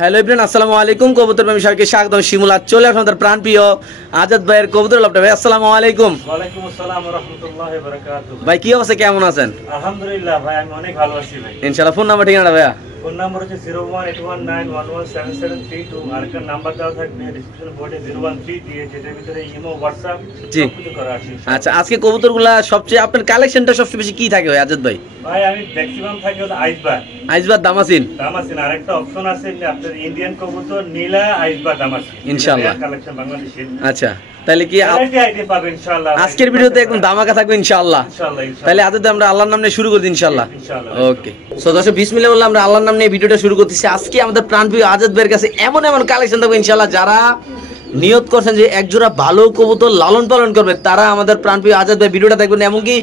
Hello everyone, আসসালামু আলাইকুম। কবুতর প্রেমী সবাইকে স্বাগতম। শিমুলা চলে আসুন আমাদের প্রাণপ্রিয় আজাদ ভাইয়ের কবুতর লাভটা। ভাই আসসালামু আলাইকুম। ওয়ালাইকুম আসসালাম ওয়া রাহমাতুল্লাহি ওয়া বারাকাতুহু। ভাই কি অবস্থা, কেমন আছেন? আলহামদুলিল্লাহ ভাই, আমি অনেক ভালো আছি ভাই। ইনশাআল্লাহ। ফোন নাম্বার ঠিকানা ভাইয়া? ফোন নাম্বার হচ্ছে 01819117732। আর একটা নাম্বার দেওয়া থাকবে ডেসক্রিপশন বোর্ডে 013 দিয়ে, যেটার ভিতরে ইমো হোয়াটসঅ্যাপ সবকিছু করা আছে। আচ্ছা, আজকে কবুতরগুলা সবচেয়ে আপনার কালেকশনটা সবচেয়ে বেশি কি থাকে ভাই আজাদ ভাই? ভাই আমি ম্যাক্সিমাম থাকে হলো আইসবার দামাসিন। আরেকটা অপশন আছে আপনার ইন্ডিয়ান কবুতর নীলা আইসবার দামাসিন ইনশাআল্লাহ কালেকশন বাংলাদেশের। আচ্ছা, তাহলে কি আইটেম পাবেন ইনশাআল্লাহ। আজকের ভিডিওতে একদম ধামাকা থাকবে ইনশাআল্লাহ। তাহলে আজাদ আমরা আল্লাহর নাম নিয়ে শুরু করি ইনশাআল্লাহ। ওকে, সো দর্শক বিসমিল্লাহ বলে আমরা আল্লাহর নাম নিয়ে ভিডিওটা শুরু করতেছি। আজকে আমাদের প্রাণপ্রিয় আজাদ ভাইয়ের কাছে এমন এমন কালেকশন থাকবে ইনশাআল্লাহ। যারা নিয়ত করছেন যে একজোড়া ভালো কবুতর লালন পালন করবে, তারা আমাদের প্রাণপ্রিয় আজাদ ভাই ভিডিওটা দেখবেন। এমনকি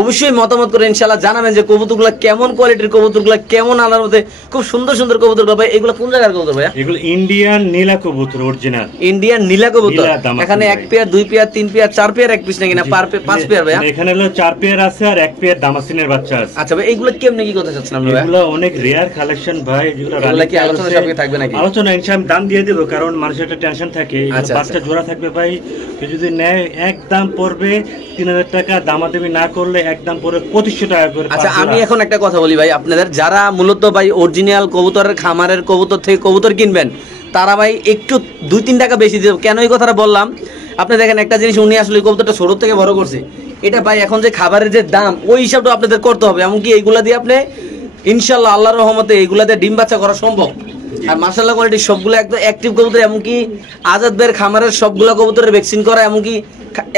অবশ্যই মতামত করে ইনশাআল্লাহ জানাবেন যে কবুতরগুলো কেমন কোয়ালিটির, কবুতরগুলো কেমন আলার মধ্যে খুব সুন্দর সুন্দর কবুতর। ভাই এগুলো কোন জায়গার কবুতর ভাইয়া? এগুলো ইন্ডিয়ান নীলা কবুতর, অরিজিনাল ইন্ডিয়ান নীলা কবুতর। এখানে এক পেয়ার, দুই পেয়ার, তিন পেয়ার, চার পেয়ার, এক পিস নাকি না পাঁচ পেয়ার ভাইয়া? এখানে হলো 4 পেয়ার আছে আর 1 পেয়ার দামাসিনের বাচ্চা আছে। আচ্ছা ভাই, এইগুলো কেমনে কি কথা চাচ্ছেন আমরা? এগুলো অনেক রেয়ার কালেকশন ভাই। যেগুলো কি আলোচনা সবই থাকবে নাকি? আলোচনা ইনশাআল্লাহ দাম দিয়ে দেব, কারণ মানুষের একটা টেনশন থাকে। বাচ্চা জোড়া থাকবে ভাই, কেউ যদি নেয় একদম পড়বে 3000 টাকা, দামাদামি না করলে একদম পড়বে 2500 টাকা করে। আচ্ছা, আমি এখন একটা কথা বলি ভাই আপনাদের, যারা মূলত ভাই অরিজিনাল কবুতরের খামারের কবুতর থেকে কবুতর কিনবেন, তারা ভাই একটু 2-3 টাকা বেশি দেবে। কেন এই কথাটা বললাম, আপনি দেখেন একটা জিনিস, উনি আসলে কবুতরটা ছোট থেকে বড় করছে, এটা ভাই এখন যে খাবারের যে দাম, ওই হিসাবটা আপনাদের করতে হবে। এমনকি এইগুলা দিয়ে আপনি ইনশাআল্লাহ আল্লাহর রহমতে এইগুলা দিয়ে ডিম বাচ্চা করা সম্ভব। আর মাশাআল্লাহ কোয়ালিটি সবগুলো একদম অ্যাক্টিভ কবুতর। এমনকি আজাদ ভাইয়ের খামারের সবগুলো কবুতরের ভ্যাকসিন করা, এমনকি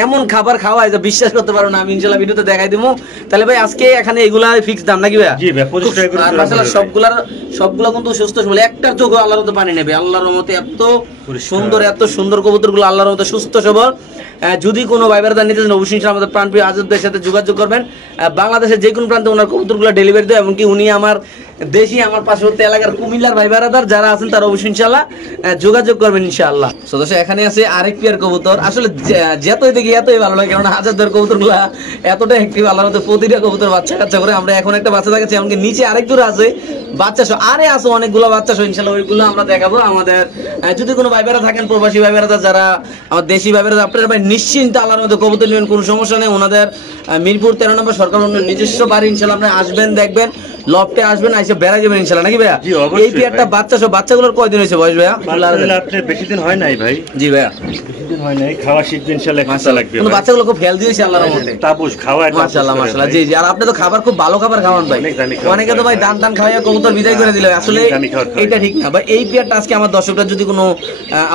এমন খাবার খাওয়ায় যা বিশ্বাস করতে পারো না। আমি ইনশাআল্লাহ ভিডিওতে দেখাই দিবো। তাহলে ভাই আজকে এখানে এগুলা ফিক্স দাম নাকি ভাই? জি ভাই, 25 টাকা করে। আর মাশাআল্লাহ সবগুলা কিন্তু সুস্থ সবল, একটার চোখ আল্লাহর মতো পানি নেবে। আল্লাহর রহমতে এত সুন্দর কবুতরগুলো আল্লাহর মতো সুস্থ সবল। যদি কোনো ভাইবারদা নিতে চান, অবশ্যই আমাদের প্রাণপ্রিয় আজাদ ভাইয়ের সাথে যোগাযোগ করবেন। বাংলাদেশের যে কোনো প্রান্তে ওনার কবুতরগুলো ডেলিভারি দেয়। এমনকি উনি আমার দেশি, আমার পার্শ্ববর্তী এলাকার কুমিল্লার ভাইবারাদার যারা আছেন, তারা অবশ্যই ইনশাআল্লাহ যোগাযোগ করবেন ইনশাআল্লাহ। সদস্য এখানে আছে আরেক পেয়ার কবুতর। আসলে যতই দেখি এতই ভালো লাগে, কারণ আজাদ ভাইয়ের কবুতরগুলো এতটা অ্যাক্টিভ, আল্লাহর মতো প্রতিটা কবুতর বাচ্চা কাচ্চা করে। আমরা এখন একটা বাচ্চা দেখাচ্ছি, এমনকি নিচে আরেক দূর আছে বাচ্চা সহ, আরে আছে অনেকগুলো বাচ্চা সহ। ইনশাআল্লাহ ওইগুলো আমরা দেখাবো। আমাদের যদি কোনো ভাইবারা থাকেন, প্রবাসী ভাইবারা যারা, আমার দেশি ভাইবারা, আপনারা ভাই নিশ্চিন্ত আল্লাহর মতো কবুতর নেবেন, কোনো সমস্যা নেই। ওনাদের মিরপুর 13 নম্বর সরকার নিজস্ব বাড়ি। ইনশাআল্লাহ আপনি আসবেন, দেখবেন, লফটে আসবেন, এসে বেড়া যাবেন ইনশাআল্লাহ নাকি ভাইয়া? এই পেয়ারটা বাচ্চা সহ, বাচ্চাগুলোর কয়দিন হয়েছে বয়স ভাইয়া? আপনার বেশি দিন হয় নাই ভাই। জি ভাইয়া, বেশি দিন হয় নাই। খাওয়া শিখবে ইনশাআল্লাহ, মাশা লাগবে। কোন বাচ্চাগুলো খুব হেলদি হয়েছে আল্লাহর রহমতে। তাবুজ খাওয়া মাশাআল্লাহ মাশাআল্লাহ। জি জি। আর আপনি তো খাবার খুব ভালো খাবার খাওয়ান ভাই। অনেকে তো ভাই দান খাওয়া কবুতর বিদায় করে দিল, আসলে এটা ঠিক না ভাই। এই পেয়ারটা আজকে আমার দর্শকরা যদি কোনো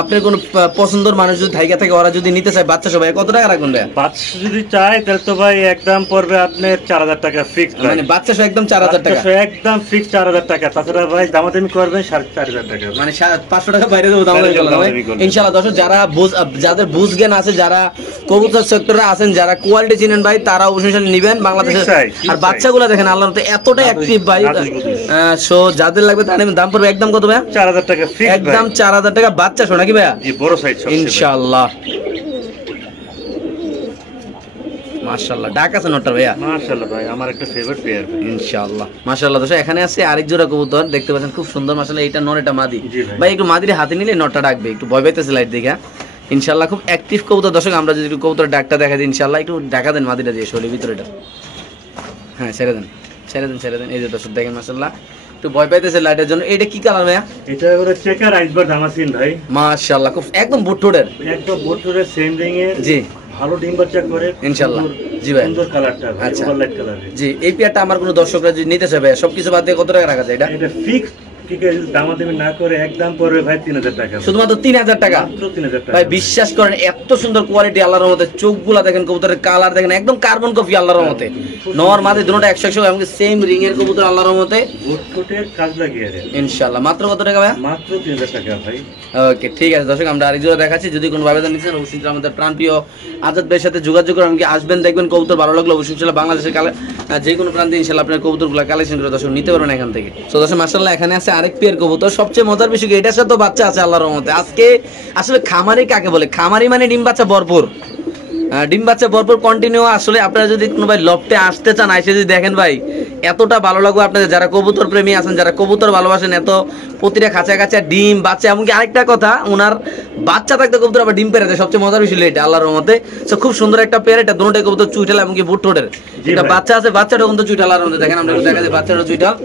আপনার কোনো পছন্দের মানুষ যদি থাইকা থাকে, ওরা যদি নিতে চায় বাচ্চা সবাই, কত টাকা রাখবেন ভাই? বাচ্চা যদি চায় তাহলে তো ভাই একদম পড়বে আপনার 4000 টাকা ফিক্স। মানে বাচ্চা সহ একদম 4000 টাকা, একদম ফিক্স 4000 টাকা। তাছাড়া ভাই দামাদামি করবেন 4500 টাকা, মানে 500 টাকা বাইরে দেবো দামাদামি করলাম ভাই ইনশাআল্লাহ। দর্শক যাদের বুঝ জ্ঞান আছে, যারা কবুতর সেক্টরে আছেন, যারা কোয়ালিটি চিনেন ভাই, তারা অবশ্যই নিবেন বাংলাদেশে। আর বাচ্চাগুলো দেখেন আল্লাহর মতো এতটা অ্যাক্টিভ ভাই। সো যাদের লাগবে তার দাম পড়বে একদম কত ভাই? 4000 টাকা ফিক্স, একদম 4000 টাকা বাচ্চা শো নাকি ভাই? জি, বড় সাইজ ইনশাআল্লাহ। মাশাআল্লাহ, ডাক আছে নটটা ভাইয়া? মাশাআল্লাহ ভাই, আমার একটা ফেভারিট পেয়ার ইনশাআল্লাহ। মাশাআল্লাহ। দর্শক এখানে আছে আরেক জোড়া কবুতর, দেখতে পাচ্ছেন খুব সুন্দর। মাশাআল্লাহ, এটা নর, এটা মাদি ভাই। একটু মাদির হাতে নিলে নটটা ডাকবে, একটু ভয় পাইতেছে লাইট দেখা। ইনশাআল্লাহ খুব অ্যাক্টিভ কবুতর। দর্শক আমরা যদি একটু কবুতর ডাকটা দেখা দিই ইনশাআল্লাহ, একটু ডাকা দেন মাদিটা দিয়ে শোলের ভিতরে এটা। হ্যাঁ, ছেড়ে দেন। এই যে দর্শক দেখেন মাশাআল্লাহ একটু ভয় পাইতেছে লাইটের জন্য। এটা কি কালার ভাইয়া? এটা হলো চেকার আইসবার দামাসিন ভাই। মাশাআল্লাহ, খুব একদম বুটটোডের, একদম বুটটোডের সেম রিং এর। জি, ভালো ডিম বাচ্চা করে ইনশাআল্লাহ। জি ভাই, সুন্দর কালারটা ভাই, লাইট কালার। জি, এই পেয়ারটা আমার কোনো দর্শকরা যদি নিতে চায় ভাই, সবকিছু বাদ দিয়ে কত টাকা রাখা যায়? এটা ফিক্স দামাদামি না করে একদম পড়বে ভাই 3000 টাকা, শুধুমাত্র 3000 টাকা। মাত্র 3000 টাকা ভাই বিশ্বাস করেন, এত সুন্দর কোয়ালিটি আল্লাহর রহমতে। চোখগুলা দেখেন, কবুতরের কালার দেখেন, একদম কার্বন কপি আল্লাহর রহমতে। নর মাদি দুটোটা 100 এমনকি সেম রিং এর কবুতর আল্লাহর রহমতে। বুটকোটের কাজ লাগিয়ে রে ইনশাআল্লাহ। মাত্র কত টাকা ভাই? মাত্র 3000 টাকা ভাই। ওকে, ঠিক আছে দর্শক, আমরা আরেক জোড়া দেখাচ্ছি। যদি কোনো ভাবে নিচ্ছেন, অবশ্যই আমাদের প্রাণপ্রিয় আজাদ ভাইয়ের সাথে যোগাযোগ করে এমনকি আসবেন, দেখবেন কবুতর ভালো লাগলো অবশ্যই ইনশাআল্লাহ বাংলাদেশের যে কোনো প্রান্তে ইনশাআল্লাহ আপনার কবুতরগুলো কালেকশন করে দর্শক নিতে পারবেন এখান থেকে। তো দর্শক মাশাআল্লাহ এখানে আছে আরেক পেয়ার কবুতর। সবচেয়ে মজার বিষয় কি, এটার সাথে বাচ্চা আছে আল্লাহর রহমতে। আজকে আসলে খামারি কাকে বলে? খামারি মানে ডিম বাচ্চা ভরপুর। ডিম বাচ্চা ভরপুর কন্টিনিউ। আসলে আপনারা যদি কোনো ভাই লফটে আসতে চান, এসে যদি দেখেন ভাই এতটা ভালো লাগবে আপনাদের, যারা কবুতর প্রেমী আছেন, যারা কবুতর ভালোবাসেন, এত প্রতিটা খাঁচা খাঁচা ডিম বাচ্চা। এমনকি আরেকটা কথা, ওনার বাচ্চা থাকতে কবুতর আবার ডিম পেরে দেয়, সবচেয়ে মজার বিষয় এটা আল্লাহর রহমতে। সো খুব সুন্দর একটা পেয়ার, এটা দুটোটাই কবুতর চুইঠাল, এমনকি বুট ঠোঁটের একটা বাচ্চা আছে, বাচ্চাটা কিন্তু চুইঠাল আল্লাহর রহমতে। দেখেন আমরা একটু দেখা যায় বাচ্চাটা চুইঠাল।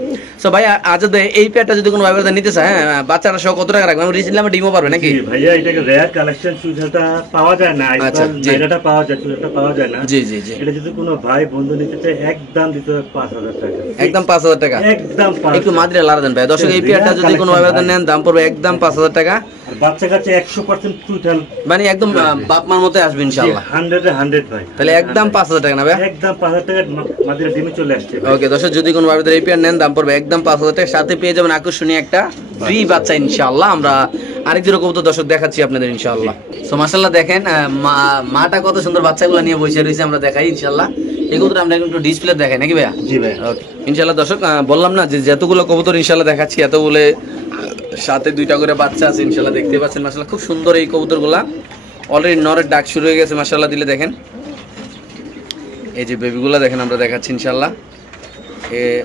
সো ভাই আজাদ ভাই এই পেয়ারটা যদি কোনো ভাই নিতে চায়, হ্যাঁ বাচ্চাটা সহ কত টাকা রাখবেন? আমি রিসেন্টলি আমার ডিমও পারবে নাকি ভাইয়া? এটাকে রেয়ার কালেকশন, চুইঠালটা পাওয়া যায় না, এটা পাওয়া যায়, চুইঠালটা পাওয়া যায় না। জি জি জি। এটা যদি কোনো ভাই বন্ধু নিতে চায় একদম দিতে হবে 5000 টাকা, একদম 5000 টাকা, একদম। একটু মাদ্রে লারা দেন ভাই দর্শক। এই পেয়ারটা যদি কোনো ভাই নেন দাম পড়বে একদম 5000 টাকা। বাচ্চা কাছে 100% চুইঠাল, মানে একদম বাপ মার মতো আসবে ইনশাআল্লাহ। 100 ভাই, তাহলে একদম 5000 টাকা না ভাই? একদম 5000 টাকা মাদিরা ডিমে চলে আসছে। ওকে দর্শক, যদি কোনো ভাবে এই পেয়ার নেন দাম পড়বে একদম 5000 টাকা, সাথে পেয়ে যাবেন আকর্ষণীয় একটা ফ্রি বাচ্চা ইনশাআল্লাহ। আমরা আরেক দুটো কবুতর দর্শক দেখাচ্ছি আপনাদের ইনশাআল্লাহ। সো মাশাআল্লাহ দেখেন মাটা কত সুন্দর বাচ্চাগুলো নিয়ে বসে রয়েছে, আমরা দেখাই ইনশাআল্লাহ। এই কবুতর আমরা একটু ডিসপ্লে দেখাই নাকি ভাইয়া? জি ভাই। ওকে ইনশাআল্লাহ দর্শক, বললাম না যে যতগুলো কবুতর ইনশাআল্লাহ দেখাচ্ছি, এতগুলো সাথে দুইটা করে বাচ্চা আছে ইনশাআল্লাহ, দেখতে পাচ্ছেন মাশাআল্লাহ খুব সুন্দর এই কবুতরগুলা। অলরেডি নরের ডাক শুরু হয়ে গেছে মাশাআল্লাহ দিলে দেখেন। এই যে বেবিগুলো দেখেন আমরা দেখাচ্ছি ইনশাআল্লাহ।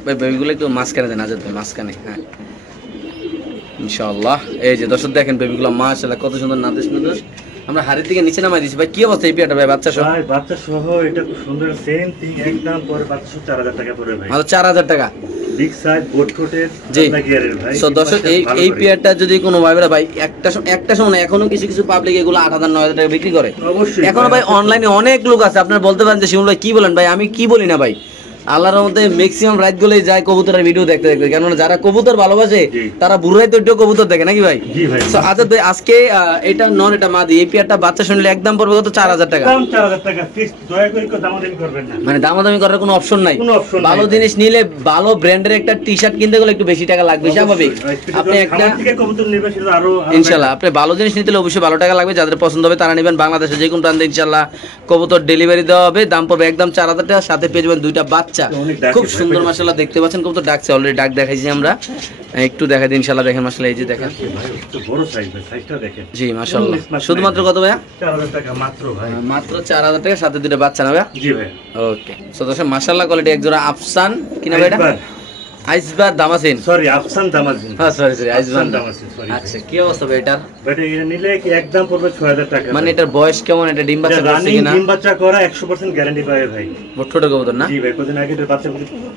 ভাই বেবিগুলো একটু মাঝখানে দেন আজাদ ভাই, মাঝখানে, হ্যাঁ ইনশাআল্লাহ। এই যে দর্শক দেখেন বেবিগুলো মাশাআল্লাহ কত সুন্দর নাদুস নাদুস। আমরা হাড়ির থেকে নিচে নামাই দিয়েছি ভাই। কি অবস্থা এই পেয়ারটা ভাই বাচ্চা সহ? ভাই বাচ্চা সহ এটা খুব সুন্দর, সেম থিং, একদম পরে বাচ্চা সহ 4000 টাকা পড়বে ভাই। মাত্র 4000 টাকা, বিগ সাইজ বোট কোটের জি গিয়ারের ভাই। সো দর্শক এই পেয়ারটা যদি কোনো ভাইরা ভাই একটা সময় না, এখনো কিছু কিছু পাবলিক এগুলো 8000 9000 টাকা বিক্রি করে। অবশ্যই এখনো ভাই অনলাইনে অনেক লোক আছে, আপনারা বলতে পারেন যে শিমুল ভাই কি বলেন? ভাই আমি কি বলি না ভাই, আল্লাহর মধ্যে ম্যাক্সিমাম রাত গুলোই যায় কবুতরের ভিডিও দেখতে দেখতে, কেননা যারা কবুতর ভালোবাসে তারা বুড়াই তো কবুতর দেখে নাকি ভাই? জি ভাই। সো আজাদ ভাই আজকে এটা নন, এটা মাদি, এই পেয়ারটা বাচ্চা শুনলে একদম পড়বে কত? 4000 টাকা। একদম 4000 টাকা ফিক্স, দয়া করে কেউ দামাদামি করবেন না। মানে দামাদামি করার কোনো অপশন নাই। কোনো অপশন নাই। ভালো জিনিস নিলে, ভালো ব্র্যান্ডের একটা টি-শার্ট কিনতে গেলে একটু বেশি টাকা লাগবে স্বাভাবিক। আপনি একটা থেকে কবুতর নেবেন সেটা আরো ইনশাআল্লাহ আপনি ভালো জিনিস নিতে হলে অবশ্যই ভালো টাকা লাগবে। যাদের পছন্দ হবে তারা নেবেন। বাংলাদেশে যে কোনো প্রান্তে ইনশাআল্লাহ কবুতর ডেলিভারি দেওয়া হবে। দাম পড়বে একদম 4000 টাকা, সাথে পেয়ে যাবেন দুইটা বাচ্চা। খুব সুন্দর মাশাআল্লাহ দেখতে পাচ্ছেন কবুতর ডাকছে, অলরেডি ডাক দেখাইছি আমরা, একটু দেখাই দিন ইনশাআল্লাহ। দেখেন মাশাআল্লাহ এই যে দেখেন বড় সাইজ ভাই, সাইজটা দেখেন। জি মাশাআল্লাহ। শুধুমাত্র কত ভাইয়া? 4000 টাকা মাত্র ভাই, মাত্র 4000 টাকা, সাথে দুইটা বাচ্চা না ভাইয়া? জি ভাই। ওকে সো দর্শক মাশাআল্লাহ কোয়ালিটি এক জোড়া আফসান কিনা ভাই? এটা আইসবার দামাসিন, সরি আফসান দামাসিন, হ্যাঁ সরি আইসবার দামাসিন, সরি। আচ্ছা কি অবস্থা ভাই এটার? বাট এটা নিলে কি একদম পড়বে 6000 টাকা। মানে এটার বয়স কেমন? এটা ডিম বাচ্চা করছে কিনা? ডিম বাচ্চা করা 100% গ্যারান্টি পাবে ভাই। ছোট কবুতর না? জি ভাই, কতদিন আগে এর বাচ্চা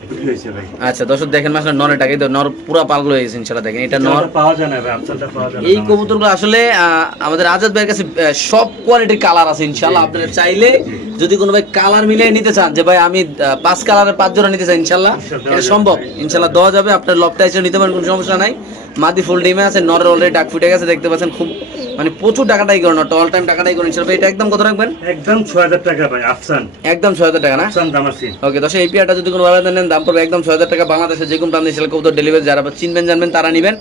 বিক্রি হয়েছে ভাই। আচ্ছা দর্শক দেখেন মাশাআল্লাহ নর, এটাকে নর পুরো পাগল হয়ে গেছে ইনশাআল্লাহ। দেখেন এটা নর, পাওয়া যায় না ভাই, আফসানটা পাওয়া যায় না। এই কবুতরগুলো আসলে আমাদের আজাদ ভাইয়ের কাছে সব কোয়ালিটির কালার আছে ইনশাআল্লাহ। আপনারা চাইলে যদি কোনো ভাই কালার মিলিয়ে নিতে চান, যে ভাই আমি 5 কালারের 5 জোড়া নিতে চাই, ইনশাআল্লাহ এটা সম্ভব, ইনশাআল্লাহ দেওয়া যাবে। আপনার লফটা এসে নিতে পারেন, কোনো সমস্যা নাই। মাদি ফুল ডিমে আছে, নরের অলরেডি ডাক ফুটে গেছে দেখতে পাচ্ছেন। খুব মানে প্রচুর টাকাটাই করে, নট অল টাইম টাকাটাই করে ইনশাআল্লাহ। এটা একদম কত রাখবেন? একদম 6000 টাকা ভাই, আফসান একদম 6000 টাকা না? আফসান দামাসিন। ওকে দর্শক এই পেয়ারটা যদি কোনো ভাবে নেন দাম পড়বে একদম 6000 টাকা। বাংলাদেশে যে কোনো প্রান্তে ইনশাআল্লাহ কবুতর ডেলিভারি, যারা চিনবেন জানবেন তারা নেবেন।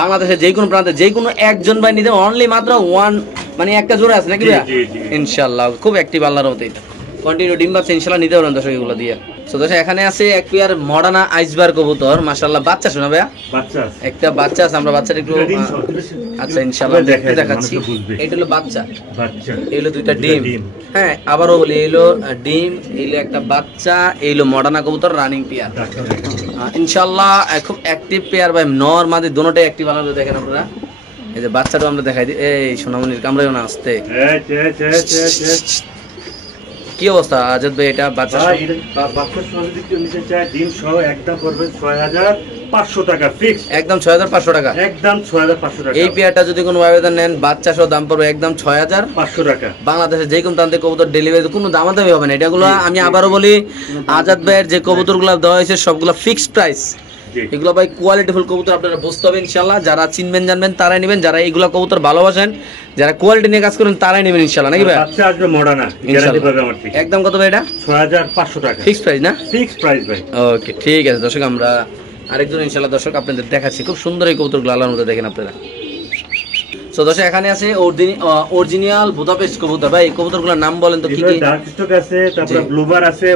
বাংলাদেশে যে কোনো প্রান্তে যে কোনো একজন ভাই নিতে অনলি মাত্র ওয়ান, মানে একটা জোড়া আছে নাকি ভাইয়া? ইনশাআল্লাহ খুব অ্যাক্টিভ আল্লাহর মতো। এটা কন্টিনিউ ডিম বাচ্চা ইনশাআল্লাহ নিতে পারবেন দর্শক এগুলো দিয়ে। সো দর্শক এখানে আছে এক পেয়ার মডার্না আইসবার কবুতর মাশাআল্লাহ, বাচ্চা শোনা ভাইয়া? বাচ্চা একটা বাচ্চা আছে, আমরা বাচ্চাটা একটু আচ্ছা ইনশাআল্লাহ দেখাচ্ছি। এটা হলো বাচ্চা, এই হলো দুইটা ডিম, হ্যাঁ আবারও বলি এই হলো ডিম, এই হলো একটা বাচ্চা, এই হলো মডার্না কবুতর রানিং পেয়ার ইনশাআল্লাহ। খুব অ্যাক্টিভ পেয়ার ভাই, নর মাদি দুটোটাই অ্যাক্টিভ। আলাদা দেখেন আপনারা, এই যে বাচ্চাটা আমরা দেখাই দিই। এই সোনামণির কামড়াইও না, আসতে। কি অবস্থা আজাদ ভাই এটা বাচ্চা? বাচ্চার সহ যদি কেউ নিতে চায় ডিম সহ একদম পড়বে 6500 টাকা ফিক্স, একদম 6500 টাকা, একদম 6500 টাকা। এই পেয়ারটা যদি কোনো আবেদন নেন বাচ্চা সহ দাম পড়বে একদম 6500 টাকা। বাংলাদেশে যে কোনো প্রান্তে কবুতর ডেলিভারি, কোনো দামাদামি হবে না। এটাগুলো আমি আবারও বলি, আজাদ ভাইয়ের যে কবুতরগুলো দেওয়া হয়েছে সবগুলো ফিক্সড প্রাইস। এগুলো ভাই কোয়ালিটিফুল কবুতর, আপনারা বুঝতে হবে ইনশাআল্লাহ। যারা চিনবেন জানবেন তারাই নেবেন, যারা এইগুলো কবুতর ভালোবাসেন, যারা কোয়ালিটি নিয়ে কাজ করেন তারাই নেবেন ইনশাআল্লাহ নাকি ভাই? বাচ্চা আসবে মডার্না, গ্যারান্টি পাবে আমার থেকে। একদম কত ভাই এটা? 6500 টাকা ফিক্সড প্রাইস না? ফিক্সড প্রাইস ভাই। ওকে ঠিক আছে দর্শক, আমরা আরেকজন ইনশাআল্লাহ দর্শক আপনাদের দেখাচ্ছি। খুব সুন্দর এই কবুতরগুলো আল্লাহর মধ্যে দেখেন আপনারা। সো দর্শক এখানে আছে অরিজিনাল বুদাপেস্ট কবুতর। ভাই এই কবুতরগুলোর নাম বলেন তো কি কি? ডার্ক স্টক আছে, তারপর ব্লুবার আছে,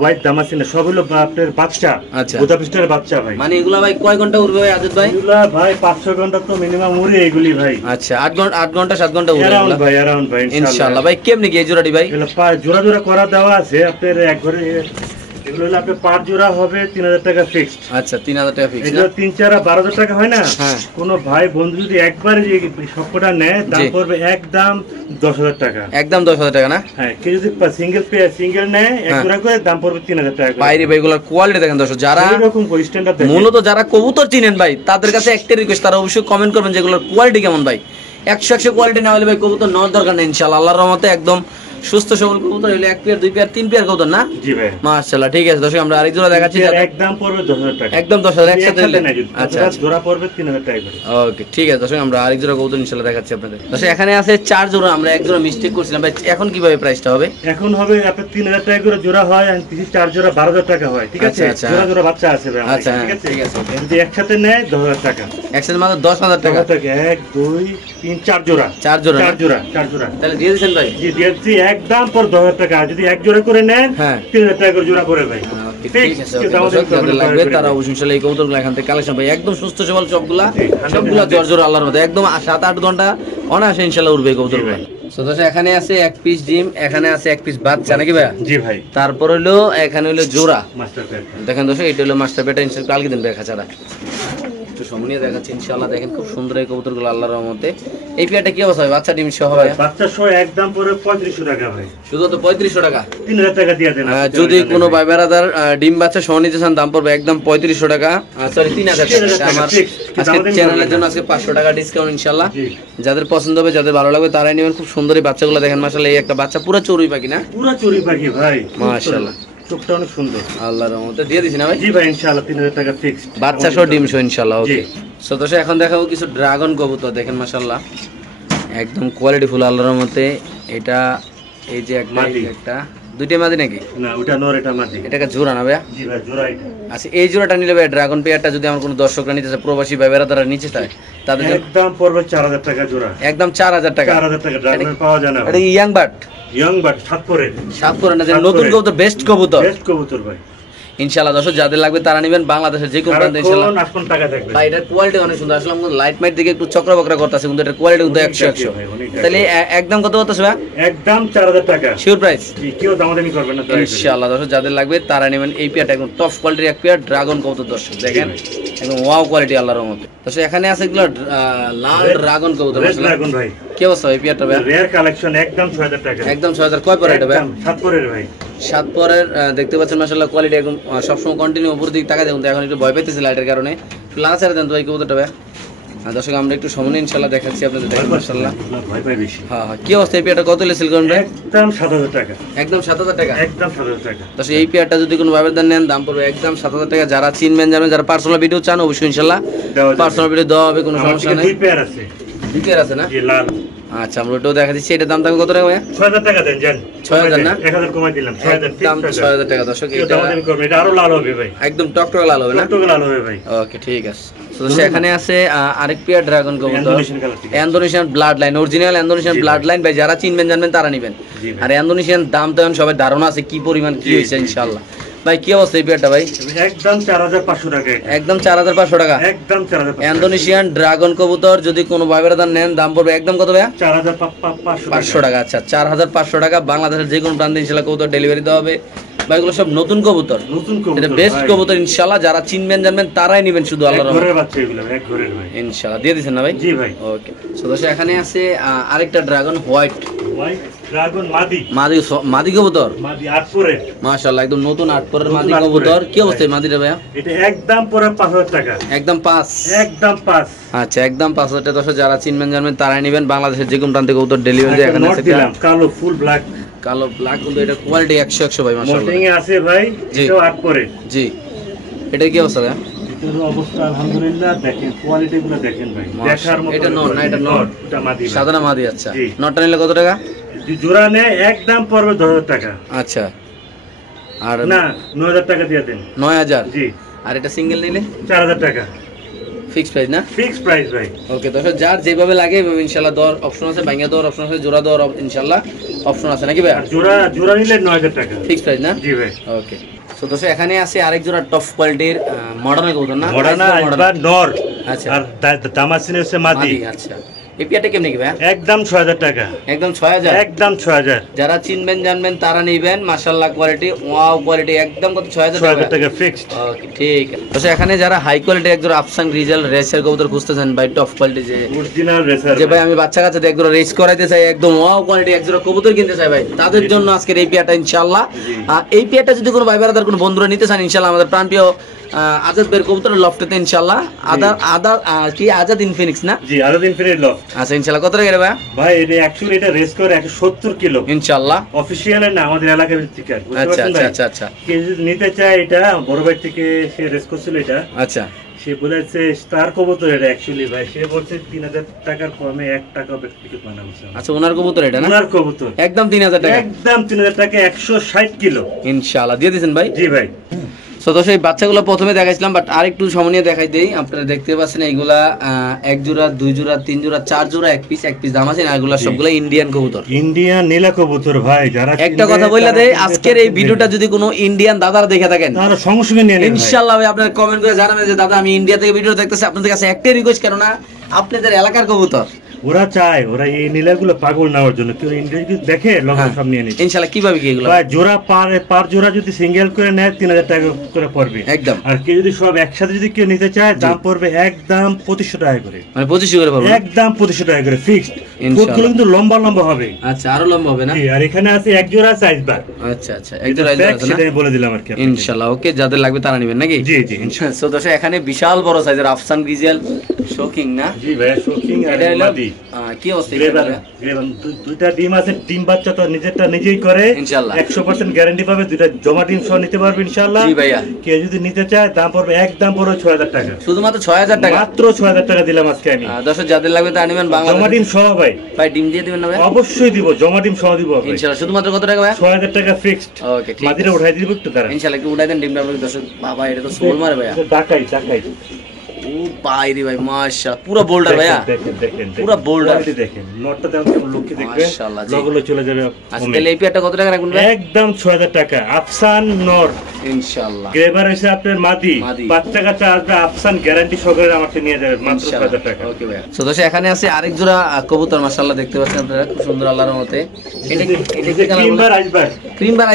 হোয়াইট দামাসিনা সব হলো আপনার বাচ্চা, আচ্ছা বুদাপেস্টের বাচ্চা ভাই। মানে এগুলা ভাই কয় ঘন্টা উড়বে ভাই আজাদ ভাই? এগুলা ভাই 5-6 ঘন্টা তো মিনিমাম উড়ে এগুলি ভাই। আচ্ছা 8 ঘন্টা 7 ঘন্টা উড়বে অ্যারাউন্ড ভাই, অ্যারাউন্ড ভাই ইনশাআল্লাহ। ভাই কেমনে কি এই জোড়াটি ভাই? এগুলো জোড়া জোড়া করা দেওয়া আছে আপনার এক ঘরে। এগুলো হলো আপনার পার জোড়া হবে 3000 টাকা ফিক্সড। আচ্ছা 3000 টাকা ফিক্সড। এগুলো 3-4 12,000 টাকা হয় না? হ্যাঁ। কোন ভাই বন্ধু যদি একবারে যে সবকটা নেয় দাম পড়বে একদম 10,000 টাকা। একদম 10,000 টাকা না? হ্যাঁ, কেউ যদি সিঙ্গেল নেয় এক জোড়া করে দাম পড়বে 3000 টাকা। বাইরে ভাই এগুলোর কোয়ালিটি দেখেন দর্শক, যারা এরকম স্ট্যান্ডার্ড মূলত যারা কবুতর চিনেন ভাই তাদের কাছে একটা রিকোয়েস্ট, তারা অবশ্যই কমেন্ট করবেন যেগুলোর কোয়ালিটি কেমন ভাই। 100 কোয়ালিটি না হলে ভাই কবুতর নেওয়ার দরকার নেই ইনশাআল্লাহ। আল্লাহর রহমতে একদম সুস্থ সবল কবুতর হইলে 1 পেয়ার 2 পেয়ার 3 পেয়ার কবুতর না? জি ভাই মাশাআল্লাহ। ঠিক আছে দর্শক, আমরা আরেক জোড়া দেখাচ্ছি। একদম পড়বে 10,000 টাকা। একদম 10,000 একসাথে নিলে। আচ্ছা জোড়া পড়বে 3000 টাকা করে। ওকে ঠিক আছে দর্শক, আমরা আরেক জোড়া কবুতর ইনশাআল্লাহ দেখাচ্ছি আপনাদের। দর্শক এখানে আছে 4 জোড়া, আমরা এক জোড়া মিস্টেক করছিলাম ভাই, এখন কিভাবে প্রাইসটা হবে? এখন হবে আপনার 3000 টাকা করে জোড়া হয়, আর 4 জোড়া 12,000 টাকা হয়। ঠিক আছে, আচ্ছা, জোড়া জোড়া বাচ্চা আছে ভাই আমার। আচ্ছা ঠিক আছে, ঠিক আছে ওকে। যদি একসাথে নেয় 10,000 টাকা। একসাথে মাত্র 10,000 টাকা। 1 2 3 4 জোড়া। 4 জোড়া 4 জোড়া 4 জোড়া তাহলে দিয়ে দিবেন ভাই? জি দিয়েছি একদম পর 10,000 টাকা। যদি এক জোড়া করে নেন হ্যাঁ 3000 টাকা করে জোড়া পড়ে ভাই। ঠিক আছে ওকে দর্শক, যাদের লাগবে তারা অবশ্যই ইনশাআল্লাহ এই কবুতরগুলো এখান থেকে কালেকশন ভাই একদম সুস্থ সবল সবগুলা জোর আল্লাহর মধ্যে একদম 7-8 ঘন্টা অনায়াসে ইনশাআল্লাহ উড়বে কবুতরগুলো। সো দর্শক এখানে আছে 1 পিস ডিম, এখানে আছে 1 পিস বাচ্চা নাকি ভাই? জি ভাই। তারপর হলো এখানে হলো জোড়া মাস্টার পেট। দেখেন দর্শক, এটা হলো মাস্টার পেটা ইনশাআল্লাহ কালকে দিন দেখা ছাড়া একটু সময় দেখাচ্ছি ইনশাআল্লাহ। দেখেন খুব সুন্দর এই কবুতরগুলো আল্লাহর রহমতে। এই পেয়ারটা কি অবস্থা ভাই? বাচ্চা ডিম সহ ভাই? বাচ্চা সহ একদম পড়ে 3500 টাকা ভাই। শুধু তো 3500 টাকা। 3000 টাকা দিয়ে দেন। যদি কোনো ভাই বেড়াদার ডিম বাচ্চা সহ নিতে চান দাম পড়বে একদম 3500 টাকা, সরি 3000 টাকা। আমার আজকে চ্যানেলের জন্য আজকে 500 টাকা ডিসকাউন্ট ইনশাআল্লাহ। যাদের পছন্দ হবে, যাদের ভালো লাগবে তারাই নেবেন। খুব সুন্দর এই বাচ্চাগুলো দেখেন মাশাআল্লাহ। এই একটা বাচ্চা পুরো চড়ুই পাখি না? পুরো চড়ুই পাখি ভাই মাশাআল্লাহ, চোখটা অনেক সুন্দর আল্লাহর রহমতে। দিয়ে দিছি না ভাই? জি ভাই ইনশাআল্লাহ 3000 টাকা ফিক্সড, বাচ্চা সহ ডিম সহ ইনশাআল্লাহ। ওকে জি। সো দর্শক এখন দেখাবো কিছু ড্রাগন কবুতর, দেখেন মাশাআল্লাহ একদম কোয়ালিটি ফুল আল্লাহর রহমতে। এটা এই যে একটা দুইটা মাদি নাকি? না ওটা নর, এটা মাদি। এটাকে জোড়া না ভাইয়া? জি ভাই জোড়া এটা। আচ্ছা এই জোড়াটা নিলে ভাই ড্রাগন পেয়ারটা যদি আমার কোনো দর্শকরা নিতে চায়, প্রবাসী ভাই বেড়াদাররা নিতে চায়, তাদের একদম পড়বে 4000 টাকা জোড়া। একদম 4000 টাকা। 4000 টাকা ড্রাগন পাওয়া যায় না। এটা ইয়াং বাট? ইয়ং বাট সাত পরে না, যে নতুন কবুতর, বেস্ট কবুতর। বেস্ট কবুতর ভাই ইনশাআল্লাহ দর্শক যাদের লাগবে তারা নেবেন, বাংলাদেশের যে কোনো প্রান্তে ইনশাআল্লাহ। কোন টাকা থাকবে ভাই এটার কোয়ালিটি অনেক সুন্দর। আসলে আমরা লাইট মাইট দিকে একটু চক্রবক্রা করতেছে, কিন্তু এটার কোয়ালিটি কিন্তু 100 তাহলে একদম কত করতেছে ভাই? একদম 4000 টাকা শিওর প্রাইস। জি, কেউ দামাদামি করবে না ইনশাআল্লাহ দর্শক যাদের লাগবে তারা নেবেন। এই পেয়ারটা একদম টপ কোয়ালিটির এক পেয়ার ড্রাগন কবুতর দর্শক, দেখেন একদম ওয়াও কোয়ালিটি আল্লাহর রহমতে। দর্শক এখানে আছে এগুলো লাল ড্রাগন কবুতর মাশাআল্লাহ। ড্রাগন ভাই কি অবস্থা এই পেয়ারটা ভাই? রেয়ার কালেকশন একদম 6000 টাকা। একদম 6000। কয় পরে এটা ভাই? সাত পরের ভাই। 7 পরের দেখতে পাচ্ছেন মাশাআল্লাহ কোয়ালিটি একদম সবসময় কন্টিনিউ উপর দিকে তাকায় দেখুন। এখন একটু ভয় পেতেছে লাইটের কারণে। লাল ছেড়ে দেন তো ভাই কবুতরটা ভাই। দর্শক আমরা একটু সামনে ইনশাআল্লাহ দেখাচ্ছি আপনাদের, দেখেন মাশাআল্লাহ ভয় পাই বেশি। হ্যাঁ হ্যাঁ। কি অবস্থা এই পেয়ারটা কত লে সেল করবেন ভাই? একদম 7000 টাকা। একদম 7000 টাকা। একদম 7000 টাকা। দর্শক এই পেয়ারটা যদি কোনো ভাইবের দাম নেন দাম পড়বে একদম 7000 টাকা। যারা চিনবেন জানেন, যারা পার্সোনাল ভিডিও চান অবশ্যই ইনশাআল্লাহ পার্সোনাল ভিডিও দেওয়া হবে, কোনো সমস্যা নেই। দুই পেয়ার আছে। দুই পেয়ার আছে না? জি লাল। আচ্ছা আমরা ওটাও দেখা দিচ্ছি। এটার দাম থাকবে কত টাকা ভাই? 6000 টাকা দেন জান। 6000 না? 1000 কমাই দিলাম। 6000 দাম 6000 টাকা দর্শক। এটা এটা আরো লাল হবে ভাই। একদম টকটকে লাল হবে না? টকটকে লাল হবে ভাই। ওকে ঠিক আছে। তো সেখানে আছে আরেক পেয়ার ড্রাগন কবুতর, Indonesian blood line, original Indonesian blood line ভাই। যারা চিনবেন জানবেন তারা নেবেন। আর ইন্দোনেশিয়ান দাম তো এখন সবাই ধারণা আছে কি পরিমাণ কি হয়েছে ইনশাআল্লাহ। ভাই কি অবস্থা এই পেয়ারটা ভাই? একদম 4500 টাকা। একদম 4500 টাকা। একদম 4500। ইন্দোনেশিয়ান ড্রাগন কবুতর যদি কোনো ভাইবের দাম নেন দাম পড়বে একদম কত ভাই? 4500 টাকা। আচ্ছা 4500 টাকা। বাংলাদেশের যে কোনো প্রান্তে ইনশাআল্লাহ কবুতর ডেলিভারি দেওয়া হবে। ভাই এগুলো সব নতুন কবুতর, নতুন কবুতর, এটা বেস্ট কবুতর ইনশাআল্লাহ। যারা চিনবেন জানবেন তারাই নেবেন শুধু আল্লাহর রহমতে। ঘরের বাচ্চা এগুলো এক ঘরের ভাই ইনশাআল্লাহ। দিয়ে দিবেন না ভাই? জি ভাই। ওকে সো দর্শক এখানে আছে আরেকটা ড্রাগন হোয়াইট ড্রাগন মাদি। মাদি কবুতর মাদি 8 পরে মাশাআল্লাহ একদম নতুন 8 পরের মাদি কবুতর। কি অবস্থা এই মাদিটা ভাইয়া? এটা একদম পরে 5000 টাকা। একদম 5। একদম 5। আচ্ছা একদম 5000 টাকা। দর্শক যারা চিনবেন জানবেন তারাই নেবেন। বাংলাদেশের যে কোনো প্রান্তে কবুতর ডেলিভারি দেয়। এখানে আছে কালো ফুল ব্ল্যাক, কালো ব্ল্যাক, কিন্তু এটা কোয়ালিটি 100 ভাই মাশাআল্লাহ। মোটিং এ আছে ভাই। এটাও 8 পরে। জি এটা কি অবস্থা ভাই? এটার অবস্থা আলহামদুলিল্লাহ। দেখেন কোয়ালিটি গুলো দেখেন ভাই, দেখার মতো। এটা নর না? এটা নর। এটা মাদি। সাদা না মাদি? আচ্ছা নরটা নিলে কত টাকা? জোড়া নেয় একদম পড়বে 10000 টাকা। আচ্ছা আর না 9000 টাকা দিয়ে দেন। 9000? জি। আর এটা সিঙ্গেল নিলে 4000 টাকা। ফিক্স প্রাইস না? ফিক্স প্রাইস ভাই। ওকে দর্শক, যার যেভাবে লাগে ইনশাআল্লাহ দেওয়ার অপশন আছে, ভাঙা দেওয়ার অপশন আছে, জোড়া দেওয়ার ইনশাআল্লাহ অপশন আছে নাকি ভাই? জোড়া নিলে 9000 টাকা ফিক্স প্রাইস না? জি ভাই। ওকে তো দর্শক, এখানে আছে আরেক জোড়া টপ কোয়ালিটির মডার্ন কবুতর না? মডার্ন আইবার নর। আচ্ছা, আর দামাসিনে হচ্ছে মাদি। আচ্ছা, এই পেয়ারটা কেমন কি ভাই? একদম 6000 টাকা। একদম 6000? একদম 6000। যারা চিনবেন জানবেন তারা নেবেন, মাশাআল্লাহ কোয়ালিটি, ওয়াও কোয়ালিটি, একদম কত? 6000 টাকা ফিক্সড। ওকে ঠিক আছে। এখানে যারা হাই কোয়ালিটি একজোড়া আফসান গ্রিজেল রেসের কবুতর খুঁজতেছেন ভাই, টপ কোয়ালিটি যে অরিজিনাল রেসার, যে ভাই আমি বাচ্চা কাচ্চাদের একজোড়া রেস করাইতে চাই, একদম ওয়াও কোয়ালিটি একজোড়া কবুতর কিনতে চাই ভাই, তাদের জন্য আজকের এই পেয়ারটা ইনশাআল্লাহ। এই পেয়ারটা যদি কোনো ভাই ব্রাদার কোনো বন্ধুরা নিতে চান ইনশাআল্লাহ, আমাদের প্রাণপ্রিয় আজাদ বের কবুতর লফটেতে ইনশাআল্লাহ। আজাদ ইনফিনিক্স না? জি, আজাদ ইনফিনিট লফট। আচ্ছা ইনশাআল্লাহ। কত টাকা রে ভাই? ভাই এটা অ্যাকচুয়ালি এটা রেস করে 170 কিলো ইনশাআল্লাহ। অফিশিয়াল না, আমাদের এলাকার ভিত্তিক। আচ্ছা আচ্ছা আচ্ছা। কে যদি নিতে চায়, এটা বড় ভাই থেকে সে রেস করছিল এটা। আচ্ছা, সে বলেছে তার কবুতর এটা অ্যাকচুয়ালি ভাই, সে বলছে 3000 টাকার কমে 1 টাকা ব্যক্তিগত মানা হচ্ছে। আচ্ছা, ওনার কবুতর এটা না? ওনার কবুতর একদম 3000 টাকা। একদম 3000 টাকা, 160 কিলো ইনশাআল্লাহ দিয়ে দিবেন ভাই? জি ভাই। সো দর্শক, এই বাচ্চাগুলো প্রথমে দেখাইছিলাম, বাট আরেকটু সময় নিয়ে দেখাই দেই। আপনারা দেখতে পাচ্ছেন এইগুলা 1 জোড়া 2 জোড়া 3 জোড়া 4 জোড়া এক পিস দাম আছে না, এগুলা সবগুলো ইন্ডিয়ান কবুতর, ইন্ডিয়ান নীলা কবুতর ভাই। যারা একটা কথা বললা দেই, আজকের এই ভিডিওটা যদি কোনো ইন্ডিয়ান দাদারা দেখে থাকেন তাহলে সঙ্গে সঙ্গে নিয়ে নেবেন ইনশাআল্লাহ ভাই। আপনারা কমেন্ট করে জানাবেন যে দাদা আমি ইন্ডিয়া থেকে ভিডিও দেখতেছি, আপনাদের কাছে একটাই রিকোয়েস্ট, কেন না আপনাদের এলাকার কবুতর, ওরা চায় ওরা এই নীলাগুলো পাগল নেওয়ার জন্য, কেউ ইন্ডিয়া যদি দেখে লঙ্কা সব নিয়ে নিচ্ছে ইনশাআল্লাহ। কিভাবে কি এগুলো ভাই? জোড়া পার জোড়া যদি সিঙ্গেল করে নেয় 3000 টাকা করে পড়বে একদম। আর কেউ যদি সব একসাথে যদি কেউ নিতে চায়, দাম পড়বে একদম 2500 টাকা করে। মানে 2500 করে পাবো? একদম 2500 টাকা করে ফিক্সড। কোটগুলো কিন্তু লম্বা লম্বা হবে। আচ্ছা, আরো লম্বা হবে না? জি, আর এখানে আছে এক জোড়া সাইজ বার। আচ্ছা আচ্ছা, এক জোড়া আছে না? সেটাই বলে দিলাম আর কি ইনশাআল্লাহ। ওকে, যাদের লাগবে তারা নেবেন নাকি? জি জি ইনশাআল্লাহ। সো দর্শক, এখানে বিশাল বড় সাইজের আফসান গ্রিজেল শোকিং না? জি ভাই, শোকিং আর মাদি। কি অবস্থা? দুইটা ডিম আছে, ডিম বাচ্চা তো নিজেরটা নিজেই করে ইনশাআল্লাহ। 100% গ্যারান্টি পাবে, দুইটা জমা ডিম সহ নিতে পারবে ইনশাআল্লাহ। জি ভাইয়া। কেউ যদি নিতে চায় দাম পড়বে একদম পড়বে 6000 টাকা। শুধুমাত্র 6000 টাকা? মাত্র 6000 টাকা দিলাম আজকে আমি। দর্শক, যাদের লাগবে তা নেবেন। বাংলাদেশ জমা ডিম সহ ভাই। ভাই ডিম দিয়ে দিবেন না ভাই? অবশ্যই দিব, জমা ডিম সহ দিব ভাই ইনশাআল্লাহ। শুধুমাত্র কত টাকা ভাই? 6000 টাকা ফিক্সড। ওকে ঠিক আছে, মাদিরা উঠাই দিব একটু দাঁড়ান ইনশাআল্লাহ। একটু উঠাই দেন ডিমটা দর্শক। বাবা এটা তো সোল মারে ভাইয়া। টাকাই ও বাইরে ভাই, মাশাআল্লাহ, পুরো বোল্ডার ভাইয়া, দেখেন পুরো বোল্ডার। দেখেন নটটা কেমন লুকি দেখবেন, মাশাআল্লাহ জি। লগগুলো চলে যাবে। আজকে এই পেয়ারটা কত টাকা রাখবেন ভাই? একদম 6000 টাকা। আফসান নর ইনশাআল্লাহ। গ্রেভার হইছে আপনার মাদি, বাচ্চা কাচ্চা আসবে, আফসান গ্যারান্টি সহকারে আমাকে নিয়ে যাবে মাত্র 6000 টাকা। ওকে ভাই। সো দর্শক, এখানে আছে আরেক জোড়া কবুতর, মাশাআল্লাহ দেখতে পাচ্ছেন আপনারা, খুব সুন্দর আল্লাহর রহমতে। এটা কি ক্রিমবার আইসবার? ক্রিমবার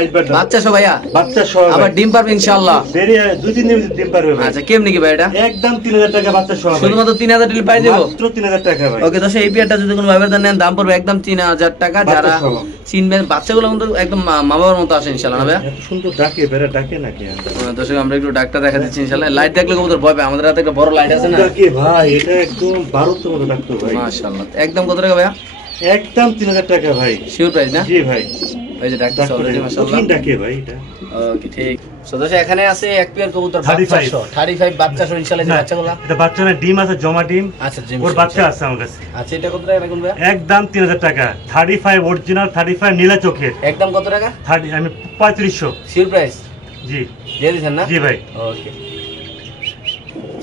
আইসবার বাচ্চা সহ ভাইয়া? বাচ্চা সহ আবার ডিম পারবে ইনশাআল্লাহ? দেরি 2-3 দিন ডিম পারবে ভাই। আচ্ছা, কেমনে কি ভাই এটা? একদম 3000 টাকা বাচ্চা সহ। শুধুমাত্র 3000 টাকা পাই দেব? মাত্র 3000 টাকা ভাই। ওকে দর্শক, এই পেয়ারটা যদি কোনো ভাইবার নেন দাম পড়বে একদম 3000 টাকা। যারা চিনবেন, বাচ্চাগুলো কিন্তু একদম মা বাবার মতো আসে ইনশাআল্লাহ না ভাই? এত সুন্দর ডাকে বেরা ডাকে নাকি? দর্শক, আমরা একটু ডাকটা দেখা দিচ্ছি ইনশাআল্লাহ। লাইট দেখলে কবুতর ভয় পায়, আমাদের হাতে একটা বড় লাইট আছে না? ডাকে ভাই, এটা একদম 12 মতো ডাকতো ভাই। মাশাআল্লাহ। একদম কত টাকা ভাইয়া? একদম 3000 টাকা ভাই। শিওর প্রাইস না? জি ভাই। এই যে ডাকটা অলরেডি মাশাআল্লাহ ডাকে ভাই এটা। ওকে ঠিক। সো দর্শক, এখানে আছে এক পেয়ার কবুতর 35 বাচ্চা সহ ইনশাআল্লাহ। যে বাচ্চাগুলো এটা বাচ্চা না, ডিম আছে, জমা ডিম। আচ্ছা জি, ওর বাচ্চা আছে আমার কাছে। আচ্ছা, এটা কত টাকা রাখুন ভাই? একদম 3000 টাকা। 35 অরিজিনাল, 35 নীলা চোখের। একদম কত টাকা? 30 আমি 3500। Sure price? জি দিয়ে দিবেন না? জি ভাই। ওকে।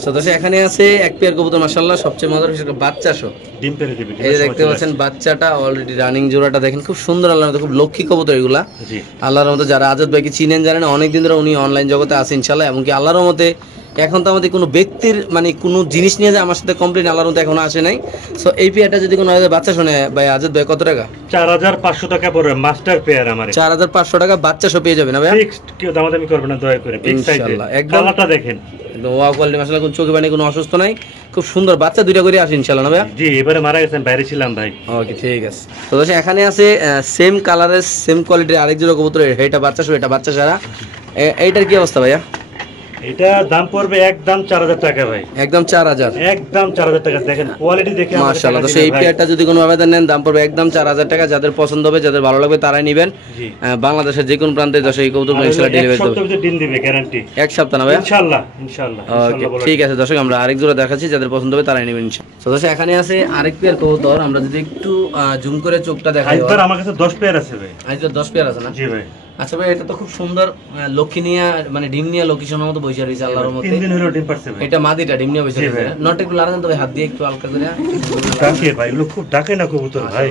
সো দর্শক, এখানে আছে এক পেয়ার কবুতর, মাশাআল্লাহ সবচেয়ে মজার বিষয় বাচ্চা সহ ডিম পেরে দিবে। এই যে দেখতে পাচ্ছেন বাচ্চাটা অলরেডি রানিং, জোড়াটা দেখেন খুব সুন্দর, আল্লাহর মতো খুব লক্ষ্মী কবুতর এগুলা। জি আল্লাহর মতো। যারা আজাদ ভাইকে চিনেন জানেন, অনেকদিন ধরে উনি অনলাইন জগতে আছে ইনশাআল্লাহ, এবং কি আল্লাহর মতে এখন তো আমাদের কোনো ব্যক্তির মানে কোনো জিনিস নিয়ে যে আমার সাথে কমপ্লেন আল্লাহর মতো এখনো আসে নাই। সো এই পেয়ারটা যদি কোনো বাচ্চা শুনে ভাই, আজাদ ভাই কত টাকা? 4500 টাকা পড়বে মাস্টার পেয়ার আমার। 4500 টাকা বাচ্চা সহ পেয়ে যাবেন না ভাই? ফিক্সড, কেউ দামাদামি করবে না দয়া করে। ফিক্স সাইজে ইনশাআল্লাহ। একদম কালারটা দেখেন, একদম ওয়াও কোয়ালিটি, মাশাআল্লাহ কোনো চোখে পানি কোনো অসুস্থ নাই, খুব সুন্দর বাচ্চা, দুইটা করে আসে ইনশাআল্লাহ না ভাই? জি এবারে মারা গেছেন, বাইরে ছিলাম ভাই। ওকে ঠিক আছে। তো দর্শক, এখানে আছে সেম কালারের সেম কোয়ালিটির আরেক জোড়া কবুতর, এটা বাচ্চা সহ, এটা বাচ্চা ছাড়া। এইটার কি অবস্থা ভাইয়া? এটা দাম পড়বে একদম 4000 টাকা ভাই। একদম 4000? একদম 4000 টাকা। দেখেন কোয়ালিটি দেখে মাশাআল্লাহ। তো সেই পেয়ারটা যদি কোনো ভাবে নেন দাম পড়বে একদম 4000 টাকা। যাদের পছন্দ হবে, যাদের ভালো লাগবে তারাই নেবেন। বাংলাদেশের যে কোনো প্রান্তে দর্শক এই কবুতর ইনশাআল্লাহ ডেলিভারি দেব। এক সপ্তাহের ভিতরে ডিম দিবে গ্যারান্টি। এক সপ্তাহ না ভাই? ইনশাআল্লাহ ইনশাআল্লাহ। ওকে ঠিক আছে দর্শক, আমরা আরেক জোড়া দেখাচ্ছি, যাদের পছন্দ হবে তারাই নেবেন ইনশাআল্লাহ। তো দর্শক, এখানে আছে আরেক পেয়ার কবুতর, আমরা যদি একটু জুম করে চোখটা দেখাই। আইবার আমার কাছে 10 পেয়ার আছে ভাই। আইবার 10 পেয়ার আছে না? জি ভাই। আচ্ছা ভাই, এটা তো খুব সুন্দর লক্ষ্মী নিয়ে মানে ডিম নিয়ে লোকেশনের মতো বসে রয়েছে আল্লাহর রহমতে। 3 দিন হলো ডিম পারছে ভাই। এটা মাদিটা ডিম নিয়ে বসে রয়েছে। নট একটু লাগান তো ভাই, হাত দিয়ে একটু হালকা করে। ডাকে ভাই, এগুলো খুব ডাকে না কবুতর ভাই,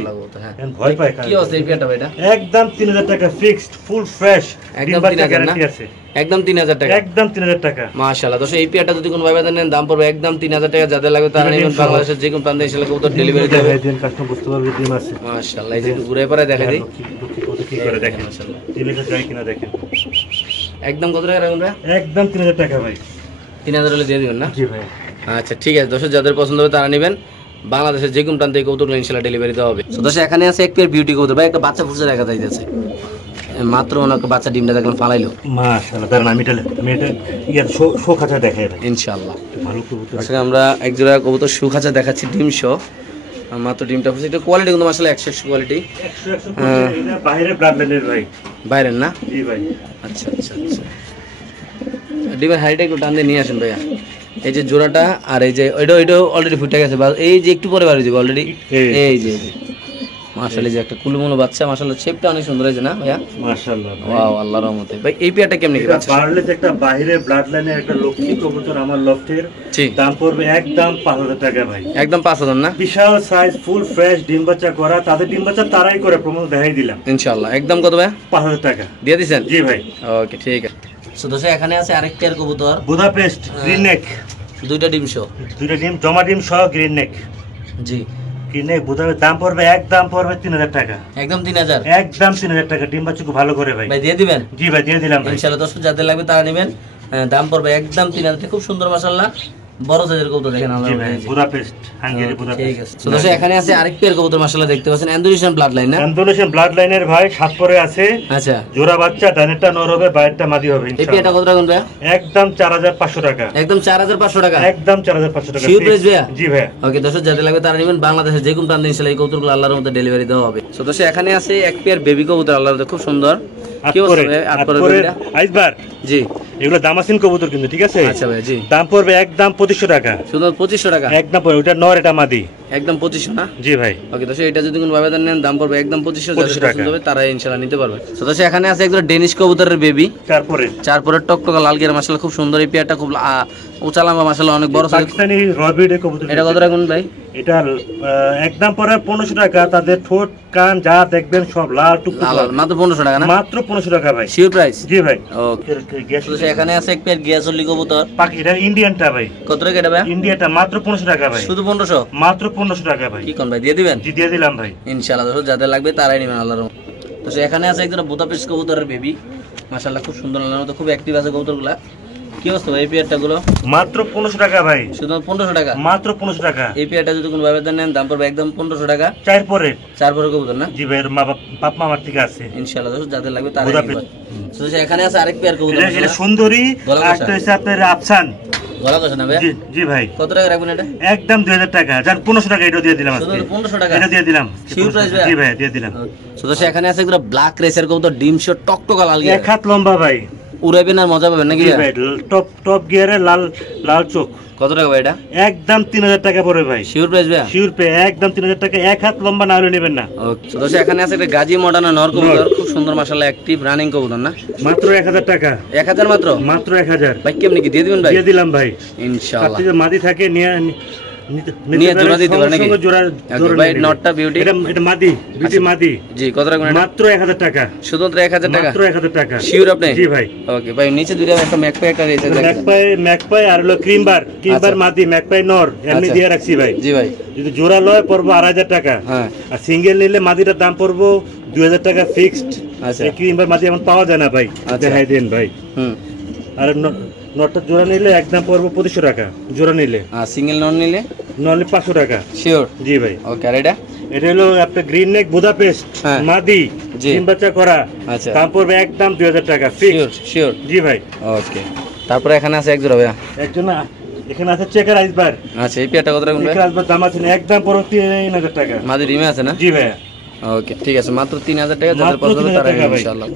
এখন ভয় পায়। কি অবস্থা এই পেয়ারটা ভাই? এটা একদম 3000 টাকা ফিক্সড, ফুল ফ্রেশ, একদম 3000 না? একদম 3000 টাকা, একদম 3000 টাকা। মাশাআল্লাহ। দর্শক, এই পেয়ারটা যদি কোনো ভাই নেন দাম পড়বে একদম 3000 টাকা। যাদের লাগবে তারা নেবেন, বাংলাদেশের যে কোনো প্রান্তে এসে কবুতর ডেলিভারি দেবে। দিন কাস্টমার বুঝতে পারবে ডিম আছে। মাশাআল্লাহ, এই যে একটু ঘুরে পরে দেখা দিই কি করে দেখেন মাশাআল্লাহ, ডিমটা যায় কিনা দেখেন। একদম কত টাকা রাখুন ভাই? একদম 3000 টাকা ভাই। 3000 হলে দিয়ে দিবেন না? জি ভাই। আচ্ছা ঠিক আছে দর্শক, যাদের পছন্দ হবে তারা নেবেন, বাংলাদেশের যে কোনো প্রান্তে কবুতরগুলো ইনশাআল্লাহ ডেলিভারি দেওয়া হবে। তো দর্শক, এখানে আছে এক পেয়ার বিউটি কবুতর ভাই, একটা বাচ্চা ফুটছে দেখা যাইতেছে মাত্র, অনেক বাচ্চা ডিমটা দেখলাম ফালাইলো। মাশাআল্লাহ, তার নাম এটা ইয়ার শো খাঁচা দেখায় ভাই ইনশাআল্লাহ। ভালো কবুতর। আজকে আমরা এক জোড়া কবুতর সুখাচা দেখাচ্ছি ডিম শো, মাত্র ডিমটা ফুটছে। এটা কোয়ালিটি কিন্তু মাশাআল্লাহ 100 কোয়ালিটি। 100 এটা বাইরে ব্লাড লাইনের ভাই। বাইরের না? জি ভাই। আচ্ছা আচ্ছা আচ্ছা, ডিমের হাইটটা একটু টান দিয়ে নিয়ে আসেন ভাইয়া। এই যে জোড়াটা আর এই যে ওইটাও অলরেডি ফুটে গেছে, বা এই যে একটু পরে বাড়ি যাবে অলরেডি। এই যে মাশাআল্লাহ, যে একটা কুলুমুলো বাচ্চা, মাশাআল্লাহ শেপটা অনেক সুন্দর হয়েছে না ভাইয়া? মাশাআল্লাহ ওয়াও, আল্লাহর রহমতে। ভাই এই পেয়ারটা কেমনে কি বাচ্চা? বার্লে একটা বাইরে ব্লাড লাইনের একটা লক্ষ্মী কবুতর আমার লফটের, ঠিক দাম পড়বে একদম 5000 টাকা ভাই। একদম 5000 না? বিশাল সাইজ, ফুল ফ্রেশ, ডিম বাচ্চা করা, তাদের ডিম বাচ্চা তারাই করে, প্রমাণ দেখাই দিলাম ইনশাআল্লাহ। একদম কত ভাইয়া? 5000 টাকা দিয়ে দিবেন? জি ভাই। ওকে ঠিক আছে। সো দর্শক, এখানে আছে আরেক পেয়ার কবুতর বুদাপেস্ট গ্রিন নেক, দুইটা ডিম শো, দুইটা ডিম জমা ডিম সহ গ্রিন নেক। জি গ্রিন নেক বুদাপেস্ট, দাম পড়বে একদম পড়বে 3000 টাকা। একদম 3000? একদম 3000 টাকা, ডিম বাচ্চা খুব ভালো করে ভাই। ভাই দিয়ে দিবেন? জি ভাই, দিয়ে দিলাম ভাই ইনশাআল্লাহ। দর্শক, যাদের লাগবে তারা নেবেন, দাম পড়বে একদম 3000। খুব সুন্দর মাশাআল্লাহ, বড় সাইজের কবুতর দেখেন জি ভাই। বুদাপেস্ট, হাঙ্গেরি ঠিক বুদাপেস্ট। আছে। তো দর্শক, এখানে আছে আরেক পেয়ার কবুতর মাশাআল্লাহ, দেখতে পাচ্ছেন অ্যান্ডোলেশিয়ান ব্লাড লাইন না? অ্যান্ডোলেশিয়ান ব্লাড লাইনের ভাই, 7 পরে আছে। আচ্ছা, জোড়া বাচ্চা, ডানেরটা নর হবে, বাইরেরটা মাদি হবে এই ইনশাআল্লাহ। পেয়ারটা কত টাকা ভাইয়া? একদম 4500 টাকা। একদম 4500 টাকা? একদম 4500 টাকা। শিওর প্রাইস ভাইয়া? জি ভাই। ওকে দর্শক, যাদের লাগবে তারা নেবেন, বাংলাদেশের যে কোনো প্রান্তে ইনশাআল্লাহ এই কবুতরগুলো আল্লাহর মধ্যে ডেলিভারি দেওয়া হবে। তো দর্শক, এখানে আছে এক পেয়ার বেবি কবুতর আল্লাহর মধ্যে, খুব সুন্দর। কি অবস্থা ভাই আট পরে বেবিটা? আইসবার জি, এগুলো দামাসিন কবুতর কিন্তু, ঠিক আছে? আচ্ছা ভাই, জি। দাম পড়বে একদম 2500 টাকা। শুধু 2500 টাকা? একদম পড়বে, ওটা নর, এটা মাদি। একদম 2500 না? জি ভাই। ওকে দর্শক, এটা যদি কোনো ভাবে নেন দাম পড়বে একদম 2500 2500 টাকা। হবে, তারা ইনশাআল্লাহ নিতে পারবে। তো দর্শক, এখানে আছে একজন ডেনিশ কবুতরের বেবি, তারপরে চারপরে টকটকা লাল গিয়ার, মাশাআল্লাহ খুব সুন্দর। এই পেয়ারটা খুব উঁচা লম্বা, মাশাআল্লাহ অনেক বড় সাইজ। পাকিস্তানি রবিডের কবুতর। এটা কত রাখুন ভাই? এটা একদম পড়ে 1500 টাকা। তাদের ঠোঁট কান যা দেখবেন সব লাল টুকটুক, লাল, মাত্র 1500 টাকা না? মাত্র 1500 টাকা ভাই। Sure price? জি ভাই। ওকে। তো দর্শক, এখানে আছে এক পেয়ার গিয়াসলি কবুতর, পাখি, এটা ইন্ডিয়ানটা ভাই। কত টাকা এটা ভাই? ইন্ডিয়াটা মাত্র 1500 টাকা ভাই। শুধু 1500? মাত্র 1500 টাকা ভাই। কি কোন ভাই, দিয়ে দিবেন? জি, দিয়ে দিলাম ভাই ইনশাআল্লাহ। দর্শক, যাদের লাগবে তারাই নেবেন আল্লাহর রহমতে। তো এখানে আছে একজন বুদাপেস্ট কবুতরের বেবি, মাশাআল্লাহ খুব সুন্দর, আল্লাহর মতো খুব অ্যাক্টিভ আছে কবুতরগুলা। কি অবস্থা ভাই এই পেয়ারটা গুলো? মাত্র 1500 টাকা ভাই। শুধু 1500 টাকা? মাত্র 1500 টাকা। এই পেয়ারটা যদি কোনো ভাবে নেন দাম পড়বে একদম 1500 টাকা। চার পরে কবুতর না? জি ভাই, বাপ মামার থেকে আছে ইনশাআল্লাহ। দর্শক, যাদের লাগবে তারাই নেবেন। তো এখানে আছে আরেক পেয়ার কবুতর, এটা সুন্দরী, একটা হচ্ছে আপনার আফসান। গলা কষা না ভাই? জি ভাই। কত টাকা রাখবেন এটা? একদম 2000 টাকা। যান 1500 টাকা এটা দিয়ে দিলাম আজকে। 1500 টাকা? এটা দিয়ে দিলাম। শিওর প্রাইস ভাই? জি ভাই, দিয়ে দিলাম। তো এখানে আছে একটা ব্ল্যাক রেসার কবুতর, ডিম শো, টকটকা লাল গিয়ার, এক হাত লম্বা ভাই। উড়াইবেন আর মজা পাবেন নাকি? জি ভাই, টপ গিয়ারে লাল চোখ। কত টাকা ভাই এটা? একদম 3000 টাকা পড়বে ভাই। শিওর প্রাইস ভাই? শিওর পে, একদম 3000 টাকা। এক হাত লম্বা না হলে নেবেন না। ওকে। তো এখানে আছে একটা গাজী মডার্ন নর কবুতর, খুব সুন্দর মাশাআল্লাহ, অ্যাক্টিভ রানিং কবুতর না? মাত্র 1000 টাকা। 1000 মাত্র? মাত্র 1000 ভাই। কেমনি কি দিয়ে দিবেন ভাই? দিয়ে দিলাম ভাই ইনশাআল্লাহ। আপনি মাদি থাকে নিয়ে জোড়া দিতে পারেন নাকি? জোড়া ভাই নটটা বিউটি, এটা মাদি, বিউটি মাদি। জি, কত রাখবেন এটা? মাত্র 1000 টাকা। শুধুমাত্র 1000 টাকা? মাত্র 1000 টাকা। শিওর আপনি? জি ভাই। ওকে ভাই, নিচে দুইটা একটা ম্যাকপাই একটা রেসার দেখেন। ম্যাকপাই আর হলো ক্রিমবার মাদি, ম্যাকপাই নর, এমনি দিয়ে রাখছি ভাই। জি ভাই। যদি জোড়া লয় পড়বো 2500 টাকা। হ্যাঁ। আর সিঙ্গেল নিলে মাদিটার দাম পড়বো 2000 টাকা ফিক্সড। আচ্ছা। এই ক্রিমবার মাদি এমন পাওয়া যায় না ভাই। দেখাই দেন ভাই। আর নটটা জোড়া নিলে একদম পড়বো 2500 টাকা জোড়া নিলে। আর সিঙ্গেল নন নিলে? নলে 500 টাকা। শিওর? জি ভাই। ওকে। আর এটা? এটা হলো আপনার গ্রিন নেক বুদাপেস্ট মাদি, ডিম বাচ্চা করা। আচ্ছা। দাম পড়বে একদম 2000 টাকা ফিক্সড। শিওর? জি ভাই। ওকে। তারপরে এখানে আছে এক জোড়া ভাইয়া, একজন এখানে আছে চেকার আইসবার। আচ্ছা, এই পেয়ারটা কত রাখবেন ভাই? চেকার আইসবার দাম আছে একদম পড়বে 3000 টাকা। মাদি ডিমে আছে না? জি ভাই। ওকে ঠিক আছে, মাত্র 3000 টাকা। যাদের পছন্দ তারা ইনশাআল্লাহ।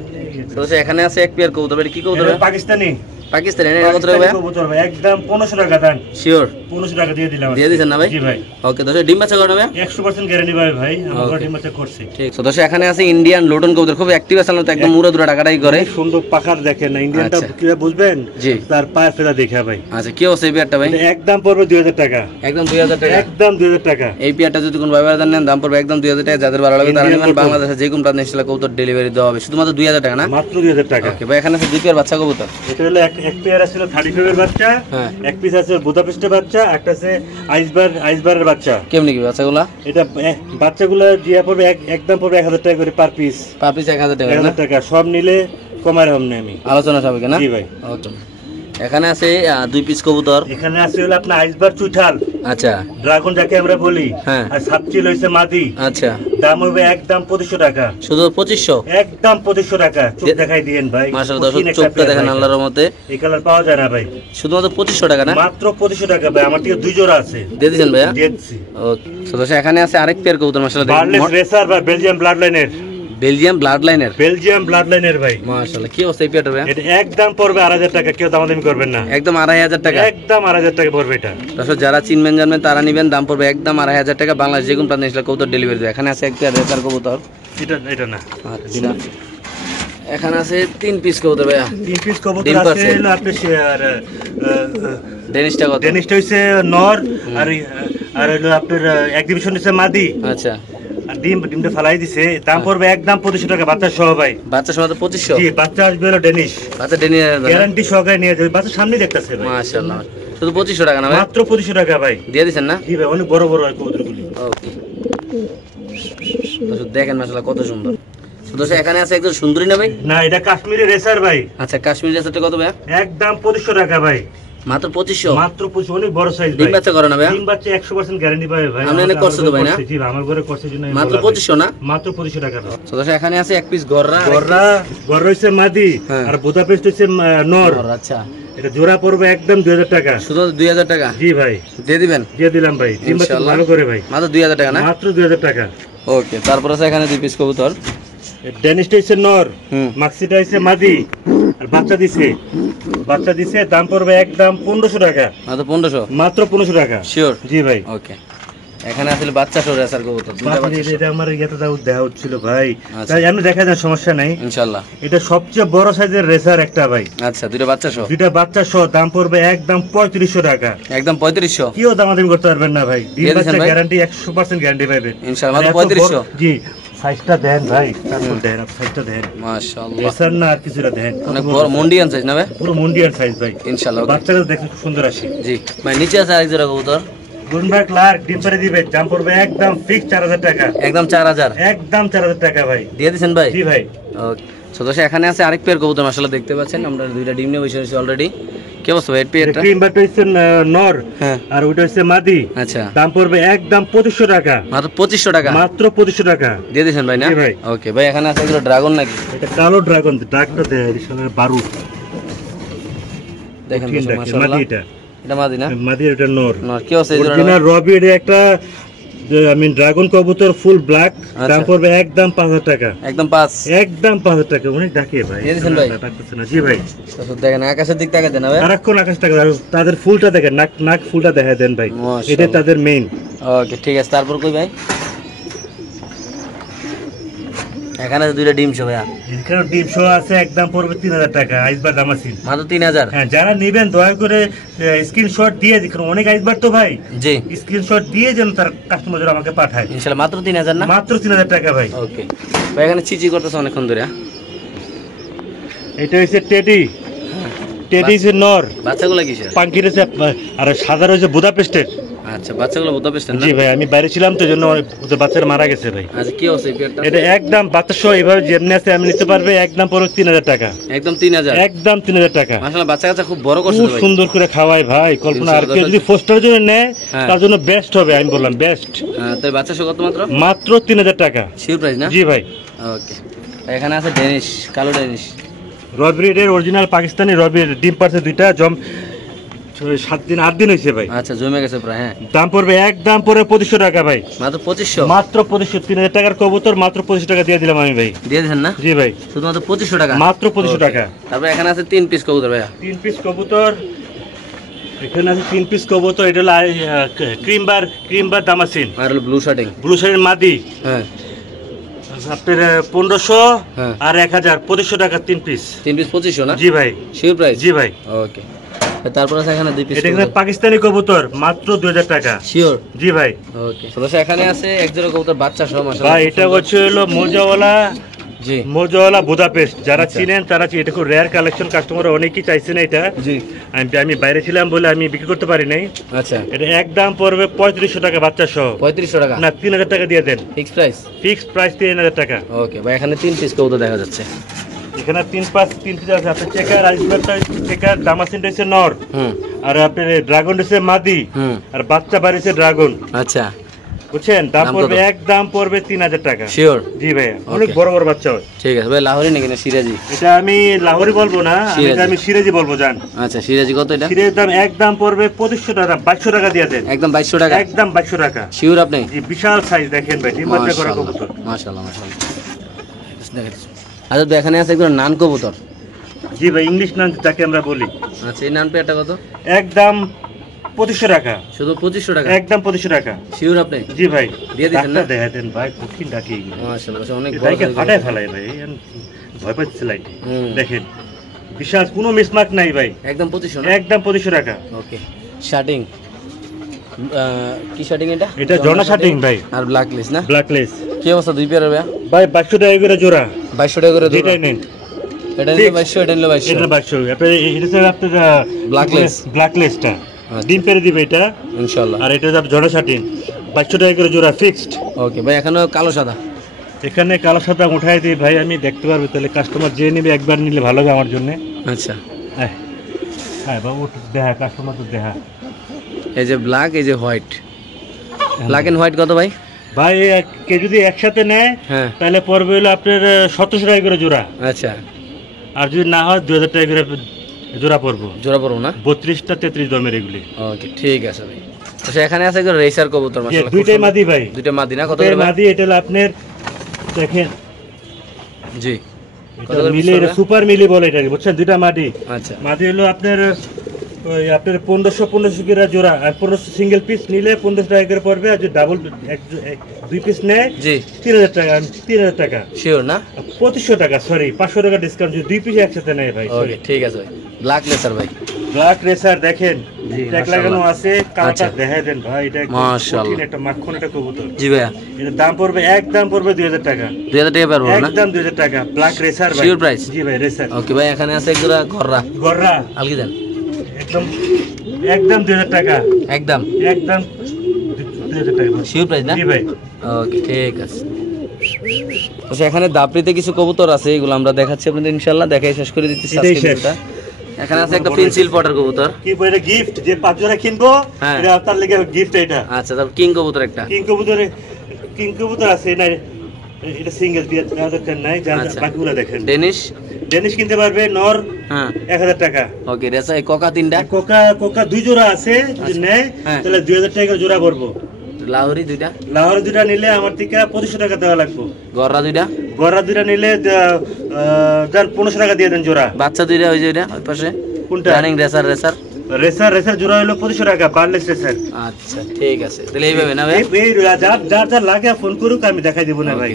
তো এখানে আছে এক পেয়ার কবুতর, এটা কি কবুতর? পাকিস্তানি পাকিস্তানি এটা কত টাকা ভাই? কবুতর ভাই একদম 1500 টাকা দেন। শিওর 1500 টাকা দিয়ে দিলাম। দিয়ে দিবেন না ভাই? জি ভাই। ওকে দর্শক ডিম বাচ্চা করে ভাই? 100% গ্যারান্টি ভাই ভাই। আমরা ডিম বাচ্চা করছি। ঠিক। তো দর্শক এখানে আছে ইন্ডিয়ান লোটন কবুতর, খুব অ্যাক্টিভ আছে, তো একদম মুড়া দুরা টাকাটাই করে। সুন্দর পাখার দেখেন না, ইন্ডিয়ানটা আচ্ছা। কিভাবে বুঝবেন? জি। তার পায়ের ফেলা দেখা ভাই। আচ্ছা কি অবস্থা এই পেয়ারটা ভাই? এটা একদম পড়বে 2000 টাকা। একদম 2000 টাকা। একদম 2000 টাকা। এই পেয়ারটা যদি কোন ভাই বাজার নেন দাম পড়বে একদম 2000 টাকা। যাদের ভালো লাগবে তারা Indian নেবেন। কবুতর। বাংলাদেশে যে কোনো প্রান্তে ইনশাআল্লাহ কবুতর ডেলিভারি দেওয়া হবে, শুধুমাত্র 2000 টাকা না? মাত্র 2000 টাকা। ওকে ভাই এখানে আছে দুই পেয়ার বাচ্চা কবুতর। এটা হলো এক পেয়ার আছে 35 এর বাচ্চা, হ্যাঁ। এক পিস আছে বুদাপেস্টের বাচ্চা, একটা আছে আইসবারের বাচ্চা। কেমনি কি বাচ্চাগুলা? এটা বাচ্চাগুলো জিয়া পড়বে একদম পড়বে 1000 টাকা করে পার পিস। পার পিস 1000 টাকা না? 1000 টাকা সব নিলে কমার হবে আমি। আলোচনা সাপেক্ষে না? জি ভাই। ওকে। এখানে আছে দুই পিস কবুতর। এখানে আছে হলো আপনার আইসবার চুইঠাল, আচ্ছা ড্রাগন যাকে আমরা বলি, হ্যাঁ। আর সাপচিল হইছে মাদি। আচ্ছা দাম হবে একদম 2500 টাকা। শুধু 2500? একদম 2500 টাকা। চোখ দেখাই দিয়েন ভাই। মাশাআল্লাহ দর্শক চোখটা দেখেন আল্লাহর রহমতে। এই কালার পাওয়া যায় না ভাই। শুধুমাত্র 2500 টাকা না? মাত্র 2500 টাকা ভাই। আমার থেকে দুই জোড়া আছে। দিয়ে দিয়েছেন ভাইয়া? দিয়েছি। ওকে। তো দর্শক এখানে আছে আরেক পেয়ার কবুতর মাশাআল্লাহ। বার্লেস রেসার বা বেলজিয়াম ব্লাড লাইনের। বেলজিয়াম ব্লাড লাইনের? বেলজিয়াম ব্লাড লাইনের ভাই। মাশাআল্লাহ কি অবস্থা এই পেয়ারটা ভাইয়া? এটা একদম পড়বে 8000 টাকা। কেউ দামাদামি করবেন না। একদম 2500 টাকা? একদম 8000 টাকা পড়বে এটা। দর্শক যারা চিনবেন জানবেন তারা নেবেন, দাম পড়বে একদম 2500 টাকা। বাংলাদেশ যে কোনো প্রান্তে ইনশাআল্লাহ কবুতর ডেলিভারি দেবে। এখানে আছে এক পেয়ার রেসার কবুতর। এটা না। আচ্ছা এখানে আছে 3 পিস কবুতর ভাইয়া। 3 পিস কবুতর ডিম আছে পারছে? হলো আপনি শেয়ার ডেনিশটা কত? ডেনিশটা হইছে নর, আর হলো আপনার এক্সিবিশন হইছে মাদি। আচ্ছা আর ডিমটা ফালাই দিছে। দাম পড়বে একদম 2500 টাকা বাচ্চা সহ ভাই। বাচ্চা সমাতে 2500? জি বাচ্চা আসবে হলো ডেনিশ। বাচ্চা ডেনিশ গ্যারান্টি সহকারে নিয়ে যাবে। বাচ্চা সামনে দেখতেছে ভাই। মাশাআল্লাহ শুধু 2500 টাকা না ভাই? মাত্র 2500 টাকা ভাই। দিয়ে দিবেন না? জি ভাই অনেক বড় বড় হয় কবুতরগুলি। ওকে দর্শক দেখেন মাশাআল্লাহ কত সুন্দর। তো দর্শক এখানে আছে একদম সুন্দরী না ভাই? না এটা কাশ্মীরি রেসার ভাই। আচ্ছা কাশ্মীরি রেসারটা কত ভাই? একদম 2500 টাকা ভাই। মাত্র 2500? মাত্র 2500। অনেক বড় সাইজ ভাই। ডিম বাচ্চা করে না ভাই? ডিম বাচ্চা 100% গ্যারান্টি পাবে ভাই। আপনি এনে করছে তো ভাই না? জি আমার ঘরে করছে জন্য আমি মাত্র বললাম। 2500 না? মাত্র 2500 টাকা দাও। তো দর্শক এখানে আছে এক পিস গররা। গররা হইছে মাদি, হ্যাঁ। আর বুদাপেস্ট হইছে নর। আচ্ছা এটা জোড়া পড়বে একদম 2000 টাকা। শুধু 2000 টাকা? জি ভাই দিয়ে দিবেন? দিয়ে দিলাম ভাই। ডিম বাচ্চা ইনশাআল্লাহ। ভালো করে ভাই। মাত্র 2000 টাকা না? মাত্র 2000 টাকা। ওকে তারপর আছে এখানে দুই পিস কবুতর। ডেনিশটা হইছে নর, হুম। মাক্সিটা হইছে মাদি, আর বাচ্চা দিছে। দাম পড়বে একদম 1500 টাকা। মাত্র 1500? মাত্র 1500 টাকা। শিওর? জি ভাই। ওকে এখানে আসলে বাচ্চা সহ রেসার কবুতর দুটো বাপরে, বাচ্চা এটা আমার ইয়েতে দেওয়া হচ্ছিল ভাই। আচ্ছা। তাই আমি দেখা যায় সমস্যা নাই। ইনশাআল্লাহ। এটা সবচেয়ে বড় সাইজের রেসার একটা ভাই। আচ্ছা দুটো বাচ্চা সহ? দুইটা বাচ্চা সহ দাম পড়বে একদম 3500 টাকা। একদম 3500? কেউ দামাদামি করতে পারবেন না ভাই। ডিম দিয়ে দিছেন বাচ্চা ভাই? গ্যারান্টি 100% গ্যারান্টি পাবেন ইনশাআল্লাহ। আর মাত্র এত বড়- 3500? জি সাইজটা দেন ভাই। তারপর দেন সাইজটা দেন। মাশাআল্লাহ রেসার না আর কিছুটা দেন। অনেক বড় মন্ডিয়ান সাইজ না ভাই? পুরো মন্ডিয়ান সাইজ ভাই। ইনশাআল্লাহ। বাচ্চাগুলো দেখতে খুব সুন্দর আসে। জি ভাই নিচে আছে আরেক জোড়া কবুতর। গুনবার ক্লার্ক ডিম পারে দিবে। দাম পড়বে একদম ফিক্স 4000 টাকা। একদম 4000? একদম 4000 টাকা ভাই। দিয়ে দিছেন ভাই? জি ভাই। ওকে সো দর্শক এখানে আছে আরেক পেয়ার কবুতর মাশাআল্লাহ দেখতে পাচ্ছেন। আমরা দুইটা ডিম নিয়ে বসে আছি অলরেডি। কি অবস্থা ভাই পেয়ারটা? ক্রিম বাট হইছে নর, হ্যাঁ। আর ওটা হইছে মাদি। আচ্ছা দাম পড়বে একদম 2500 টাকা। মাত্র 2500 টাকা? মাত্র 2500 টাকা। দিয়ে দিয়েছেন ভাই না? জি ভাই। ওকে ভাই এখানে আছে এগুলো ড্রাগন নাকি? এটা কালো ড্রাগন। ড্রাগটা দেয় এর বারুদ। দেখেন ঠিক দর্শক আছে, মাশাআল্লাহ। মাদি এটা। এটা মাদি না? মাদি এটা নর। নর কি অবস্থা এই জোড়াটা? অরিজিনাল রবি এর একটা ড্রাগন কবুতর ফুল ব্ল্যাক। আচ্ছা। দাম পড়বে একদম 5000 টাকা। একদম 5? একদম 5000 টাকা। অনেক ডাকে ভাই। দিয়ে দিছেন ভাই? ডাকতেছে না। জি ভাই। দর্শক দেখেন আকাশের দিক তাকাতে না ভাই? সারাক্ষণ আকাশ টাকা। তাদের ফুলটা দেখেন, নাক ফুলটা দেখা দেন ভাই। মাশাআল্লাহ। এটা তাদের মেইন। ওকে ঠিক আছে তারপর কই ভাই? এখানে আছে দুইটা ডিম সহ ভাইয়া। এখানে ডিম শো আছে। একদম পড়বে 3000 টাকা। আইসবার দামাসিন। মাত্র 3000? হ্যাঁ যারা নেবেন দয়া করে স্ক্রিনশট দিয়ে দেখুন। অনেক আইসবার তো ভাই। জি স্ক্রিনশট দিয়ে যেন তার কাস্টমার আমাকে পাঠায়। ইনশাআল্লাহ। মাত্র 3000 না? মাত্র 3000 টাকা ভাই। ওকে ভাই এখানে চিচি করতেছে অনেকক্ষণ ধরে। এটা হচ্ছে টেডি। টেডি হচ্ছে নর। বাচ্চাগুলো কিসের? পাঙ্কির হচ্ছে, আর সাদা হচ্ছে বুদাপেস্টের। আচ্ছা বাচ্চাগুলো বুদাপেস্টের না? জি ভাই আমি বাইরে ছিলাম তো জন্য ওদের বাচ্চারা মারা গেছে ভাই। আচ্ছা কি অবস্থা এই পেয়ারটা? এটা একদম বাচ্চা সহ এইভাবে যেমনি আছে আমি নিতে পারবে। একদম পড়বে 3000 টাকা। একদম 3000? একদম 3000 টাকা। মাশাআল্লাহ বাচ্চা কাচ্চা খুব বড় করছে খুব তো ভাই। সুন্দর করে খাওয়াই ভাই। কল্পনা আর কেউ যদি পোস্টারের জন্য নেয় হ্যাঁ। তার জন্য বেস্ট হবে। আমি বললাম বেস্ট। তাই বাচ্চা সহ কত মাত্র? মাত্র 3000 টাকা। শিওর প্রাইস না? জি ভাই। ওকে এখানে আছে ডেনিশ, কালো ডেনিশ। রবির অরিজিনাল পাকিস্তানি রবির ডিম পারছে দুইটা। 7 দিন 8 দিন হয়েছে ভাই। আচ্ছা জমে গেছে প্রায়। হ্যাঁ দাম পড়বে একদম পড়বে 2500 টাকা ভাই। মাত্র 2500? মাত্র 2500, 3000 টাকার কবুতর মাত্র 2500 টাকা দিয়ে দিলাম আমি ভাই। দিয়ে দিয়েছেন না? জি ভাই, শুধুমাত্র 2500 টাকা? মাত্র 2500 টাকা। তারপর এখানে আছে 3 পিস কবুতর ভাইয়া। 3 পিস কবুতর, এখানে আছে 3 পিস কবুতর। এটা হলো ক্রিমবার দামাসিন, আর হলো ব্লু শার্টিং। ব্লু শার্টের মাদি। হ্যাঁ আপনার 1500 হ্যাঁ। আর 1000, 2500 টাকা 3 পিস। 3 পিস 2500 না? জি ভাই, শিওর প্রাইস? জি ভাই। ওকে, তারপর আছে এখানে 2 পিস। এটা এখানে পাকিস্তানি কবুতর মাত্র 2000 টাকা। শিওর? জি ভাই। ওকে, সদস্য এখানে আছে এক জোড়া কবুতর বাচ্চা সহ মাশাআল্লাহ। ভাই এটা হচ্ছে হলো মোজাওয়ালা। জি, মোজাওয়ালা বুদাপেস্ট, যারা আচ্ছা। চিনেন তারা এটা খুব রেয়ার কালেকশন, কাস্টমার অনেকেই চাইছেন এটা। জি। আমি বাইরে ছিলাম বলে আমি বিক্রি করতে পারি নাই। আচ্ছা, এটা একদম পড়বে 3500 টাকা বাচ্চা সহ। 3500 টাকা? না 3000 টাকা দিয়ে দেন। Fix price? ফিক্সড প্রাইস 3000 টাকা। ওকে ভাই, এখানে 3 পিস কবুতর দেখা যাচ্ছে। এখানে 3 পিস আছে। আপনার চেকার আইসবারটা, চেকার দামাসিনটা হচ্ছে নর, আর আপনার ড্রাগন হচ্ছে মাদি, আর বাচ্চা বাড়িছে ড্রাগন। আচ্ছা, বুঝছেন? দাম দাম পড়বে কত? একদম পড়বে 3000 টাকা। শিওর? জি ভাইয়া, অনেক বড় বড় বাচ্চা হয়। ঠিক আছে ভাই। লাহোরি নাকি না সিরাজি? এটা আমি লাহোরি বলবো না, আমি সিরাজি বলবো। জান আচ্ছা, সিরাজি কত এটা? সিরাজির দাম একদম পড়বে 2500 টাকা, 2200 টাকা দিয়ে দেন। একদম 2200 টাকা? একদম 2200 টাকা। শিওর আপনি? জি, বিশাল সাইজ দেখেন ভাই, ডিম বাচ্চা করা কবুতর। মাশাআল্লাহ মাশাআল্লাহ। আচ্ছা, তো এখানে আছে একজন নান কবুতর। জি ভাই, ইংলিশ নান যাকে আমরা বলি। আচ্ছা, এই নান পেয়ারটা কত? একদম 2500 টাকা। শুধু 2500 টাকা? একদম 2500 টাকা। শিওর আপনি? জি ভাই, দিয়ে দিবেন না? দেখা দেন ভাই, কঠিন ডাকি এগুলো। মাশাআল্লাহ, অনেক বড় ভাইকে size। ফাটায় ফেলায় ভাই, ভয় পাচ্ছে লাইট। দেখেন বিশাল, কোনো মিসমার্ক নাই ভাই। একদম 2500 না? একদম 2500 টাকা। ওকে, শার্টিং কি শার্টিং এটা? এটা জনা শার্টিং ভাই, আর ব্ল্যাক লেস না? ব্ল্যাকলেস। কি অবস্থা দুই পেয়ারের ভাইয়া? ভাই 2200 টাকা করে জোড়া। 2200 টাকা করে জোড়া? যেটাই নেন। এটা নিলে 2200, এটা নিলে 2200। এটা 2200। আপনার এটা হচ্ছে আপনার ব্ল্যাকলেস। ব্ল্যাকলেসটা ডিম পেরে দিবে এটা ইনশাআল্লাহ। আর এটা হচ্ছে জনা শার্টিং, 2200 টাকা করে জোড়া ফিক্সড। ওকে ভাই, এখানে কালো সাদা? এখানে কালো সাদা উঠাই দিই ভাই, আমি দেখতে পারবো, তাহলে কাস্টমার যে নেবে একবার নিলে ভালো হবে আমার জন্য। আচ্ছা, হ্যাঁ বাবু, দেখা কাস্টমার তো দেখা। এই যে ব্ল্যাক, এই যে হোয়াইট। ব্ল্যাক এন্ড হোয়াইট কত ভাই? ভাই কে যদি একসাথে নেয় হ্যাঁ, তাহলে পড়বে হলো আপনার 1700 টাকা করে জোড়া। আচ্ছা, আর যদি না হয় 2000 টাকা করে জোড়া পড়বো। জোড়া পড়বো না? 32টা 33 দমের এগুলি। ওকে, ঠিক আছে ভাই। আচ্ছা, এখানে আছে একজন রেসার কবুতর মাশাআল্লাহ। দুইটাই মাদি ভাই। দুইটা মাদি না? কত করে ভাই? মাদি। এটা হলো আপনার, দেখেন, জি, এটা মিলে, এটা সুপার মিলি বলে এটা, বুঝছেন? দুইটা মাদি। আচ্ছা, মাদি হলো আপনার ওই আপনার 1500 করে জোড়া, আর 1500 সিঙ্গেল পিস নিলে 1500 টাকা করে পড়বে, আর যদি ডাবল 2 পিস নেয় জি 3000 টাকা। 3000 টাকা। শিওর না? 2500 টাকা, সরি 500 টাকা ডিসকাউন্ট যদি 2 পিস একসাথে নেয় ভাই। ওকে, ঠিক আছে ভাই। ব্ল্যাক লেসার ভাই? ব্ল্যাক রেসার দেখেন, জি, ট্যাগ লাগানো আছে, কালারটা আচ্ছা। দেখাই দেন ভাই। এটা মাশাআল্লাহ, কঠিন একটা মাখন একটা কবুতর। জি ভাইয়া। এর দাম পড়বে একদম পড়বে 2000 টাকা। 2000 টাকা পারবো না? একদম 2000 টাকা। ব্ল্যাক রেসার ভাই। Sure price? জি ভাই, রেসার। ওকে ভাই, এখানে আছে একজোড়া গররা। গররা আলগি দেন। একদম একদম 2000 টাকা। একদম একদম 2000 টাকা। শিওর প্রাইস না? জি ভাই। ওকে, ঠিক আছে। আচ্ছা, এখানে দাপড়িতে কিছু কবুতর আছে, এগুলো আমরা দেখাচ্ছি আপনাদের ইনশাআল্লাহ। দেখাই শেষ করে দিতেছি এটাই আজকের শেষ। ভিডিওটা। এখানে আছে একটা পেন্সিল পটার কবুতর। কি বলে গিফট, যে 5 জোড়া কিনবো হ্যাঁ। এটা তার লাগি গিফট। এটা আচ্ছা, তারপর কিং কবুতর একটা। কিং কবুতর আছে না, এটা সিঙ্গেল দিয়ে দরকার নাই। আচ্ছা। বাকিগুলো দেখেন। ডেনিশ কিনতে পারবে নর হ্যাঁ 1000 টাকা। ওকে, রেসা এই কোকা তিনটা। কোকা 2 জোড়া আছে, যদি নেয় হ্যাঁ। তাহলে 2000 টাকা জোড়া পড়বো। লাহোরি দুইটা। লাহোর 2টা নিলে আমার থেকে 2500 টাকা দেওয়া লাগবে। গররা দুইটা। গররা 2টা নিলে যান 1500 টাকা দিয়ে দেন জোড়া। বাচ্চা দুইটা, ওই যে ওইটা ওই পাশে কোনটা? Running racer. রেসার জোড়া হলো 2500 টাকা, বারলেস রেসার। আচ্ছা, ঠিক আছে, তাহলে এইভাবে না ভাই? এই যার লাগে ফোন করুক, আমি দেখাই দিব না ভাই।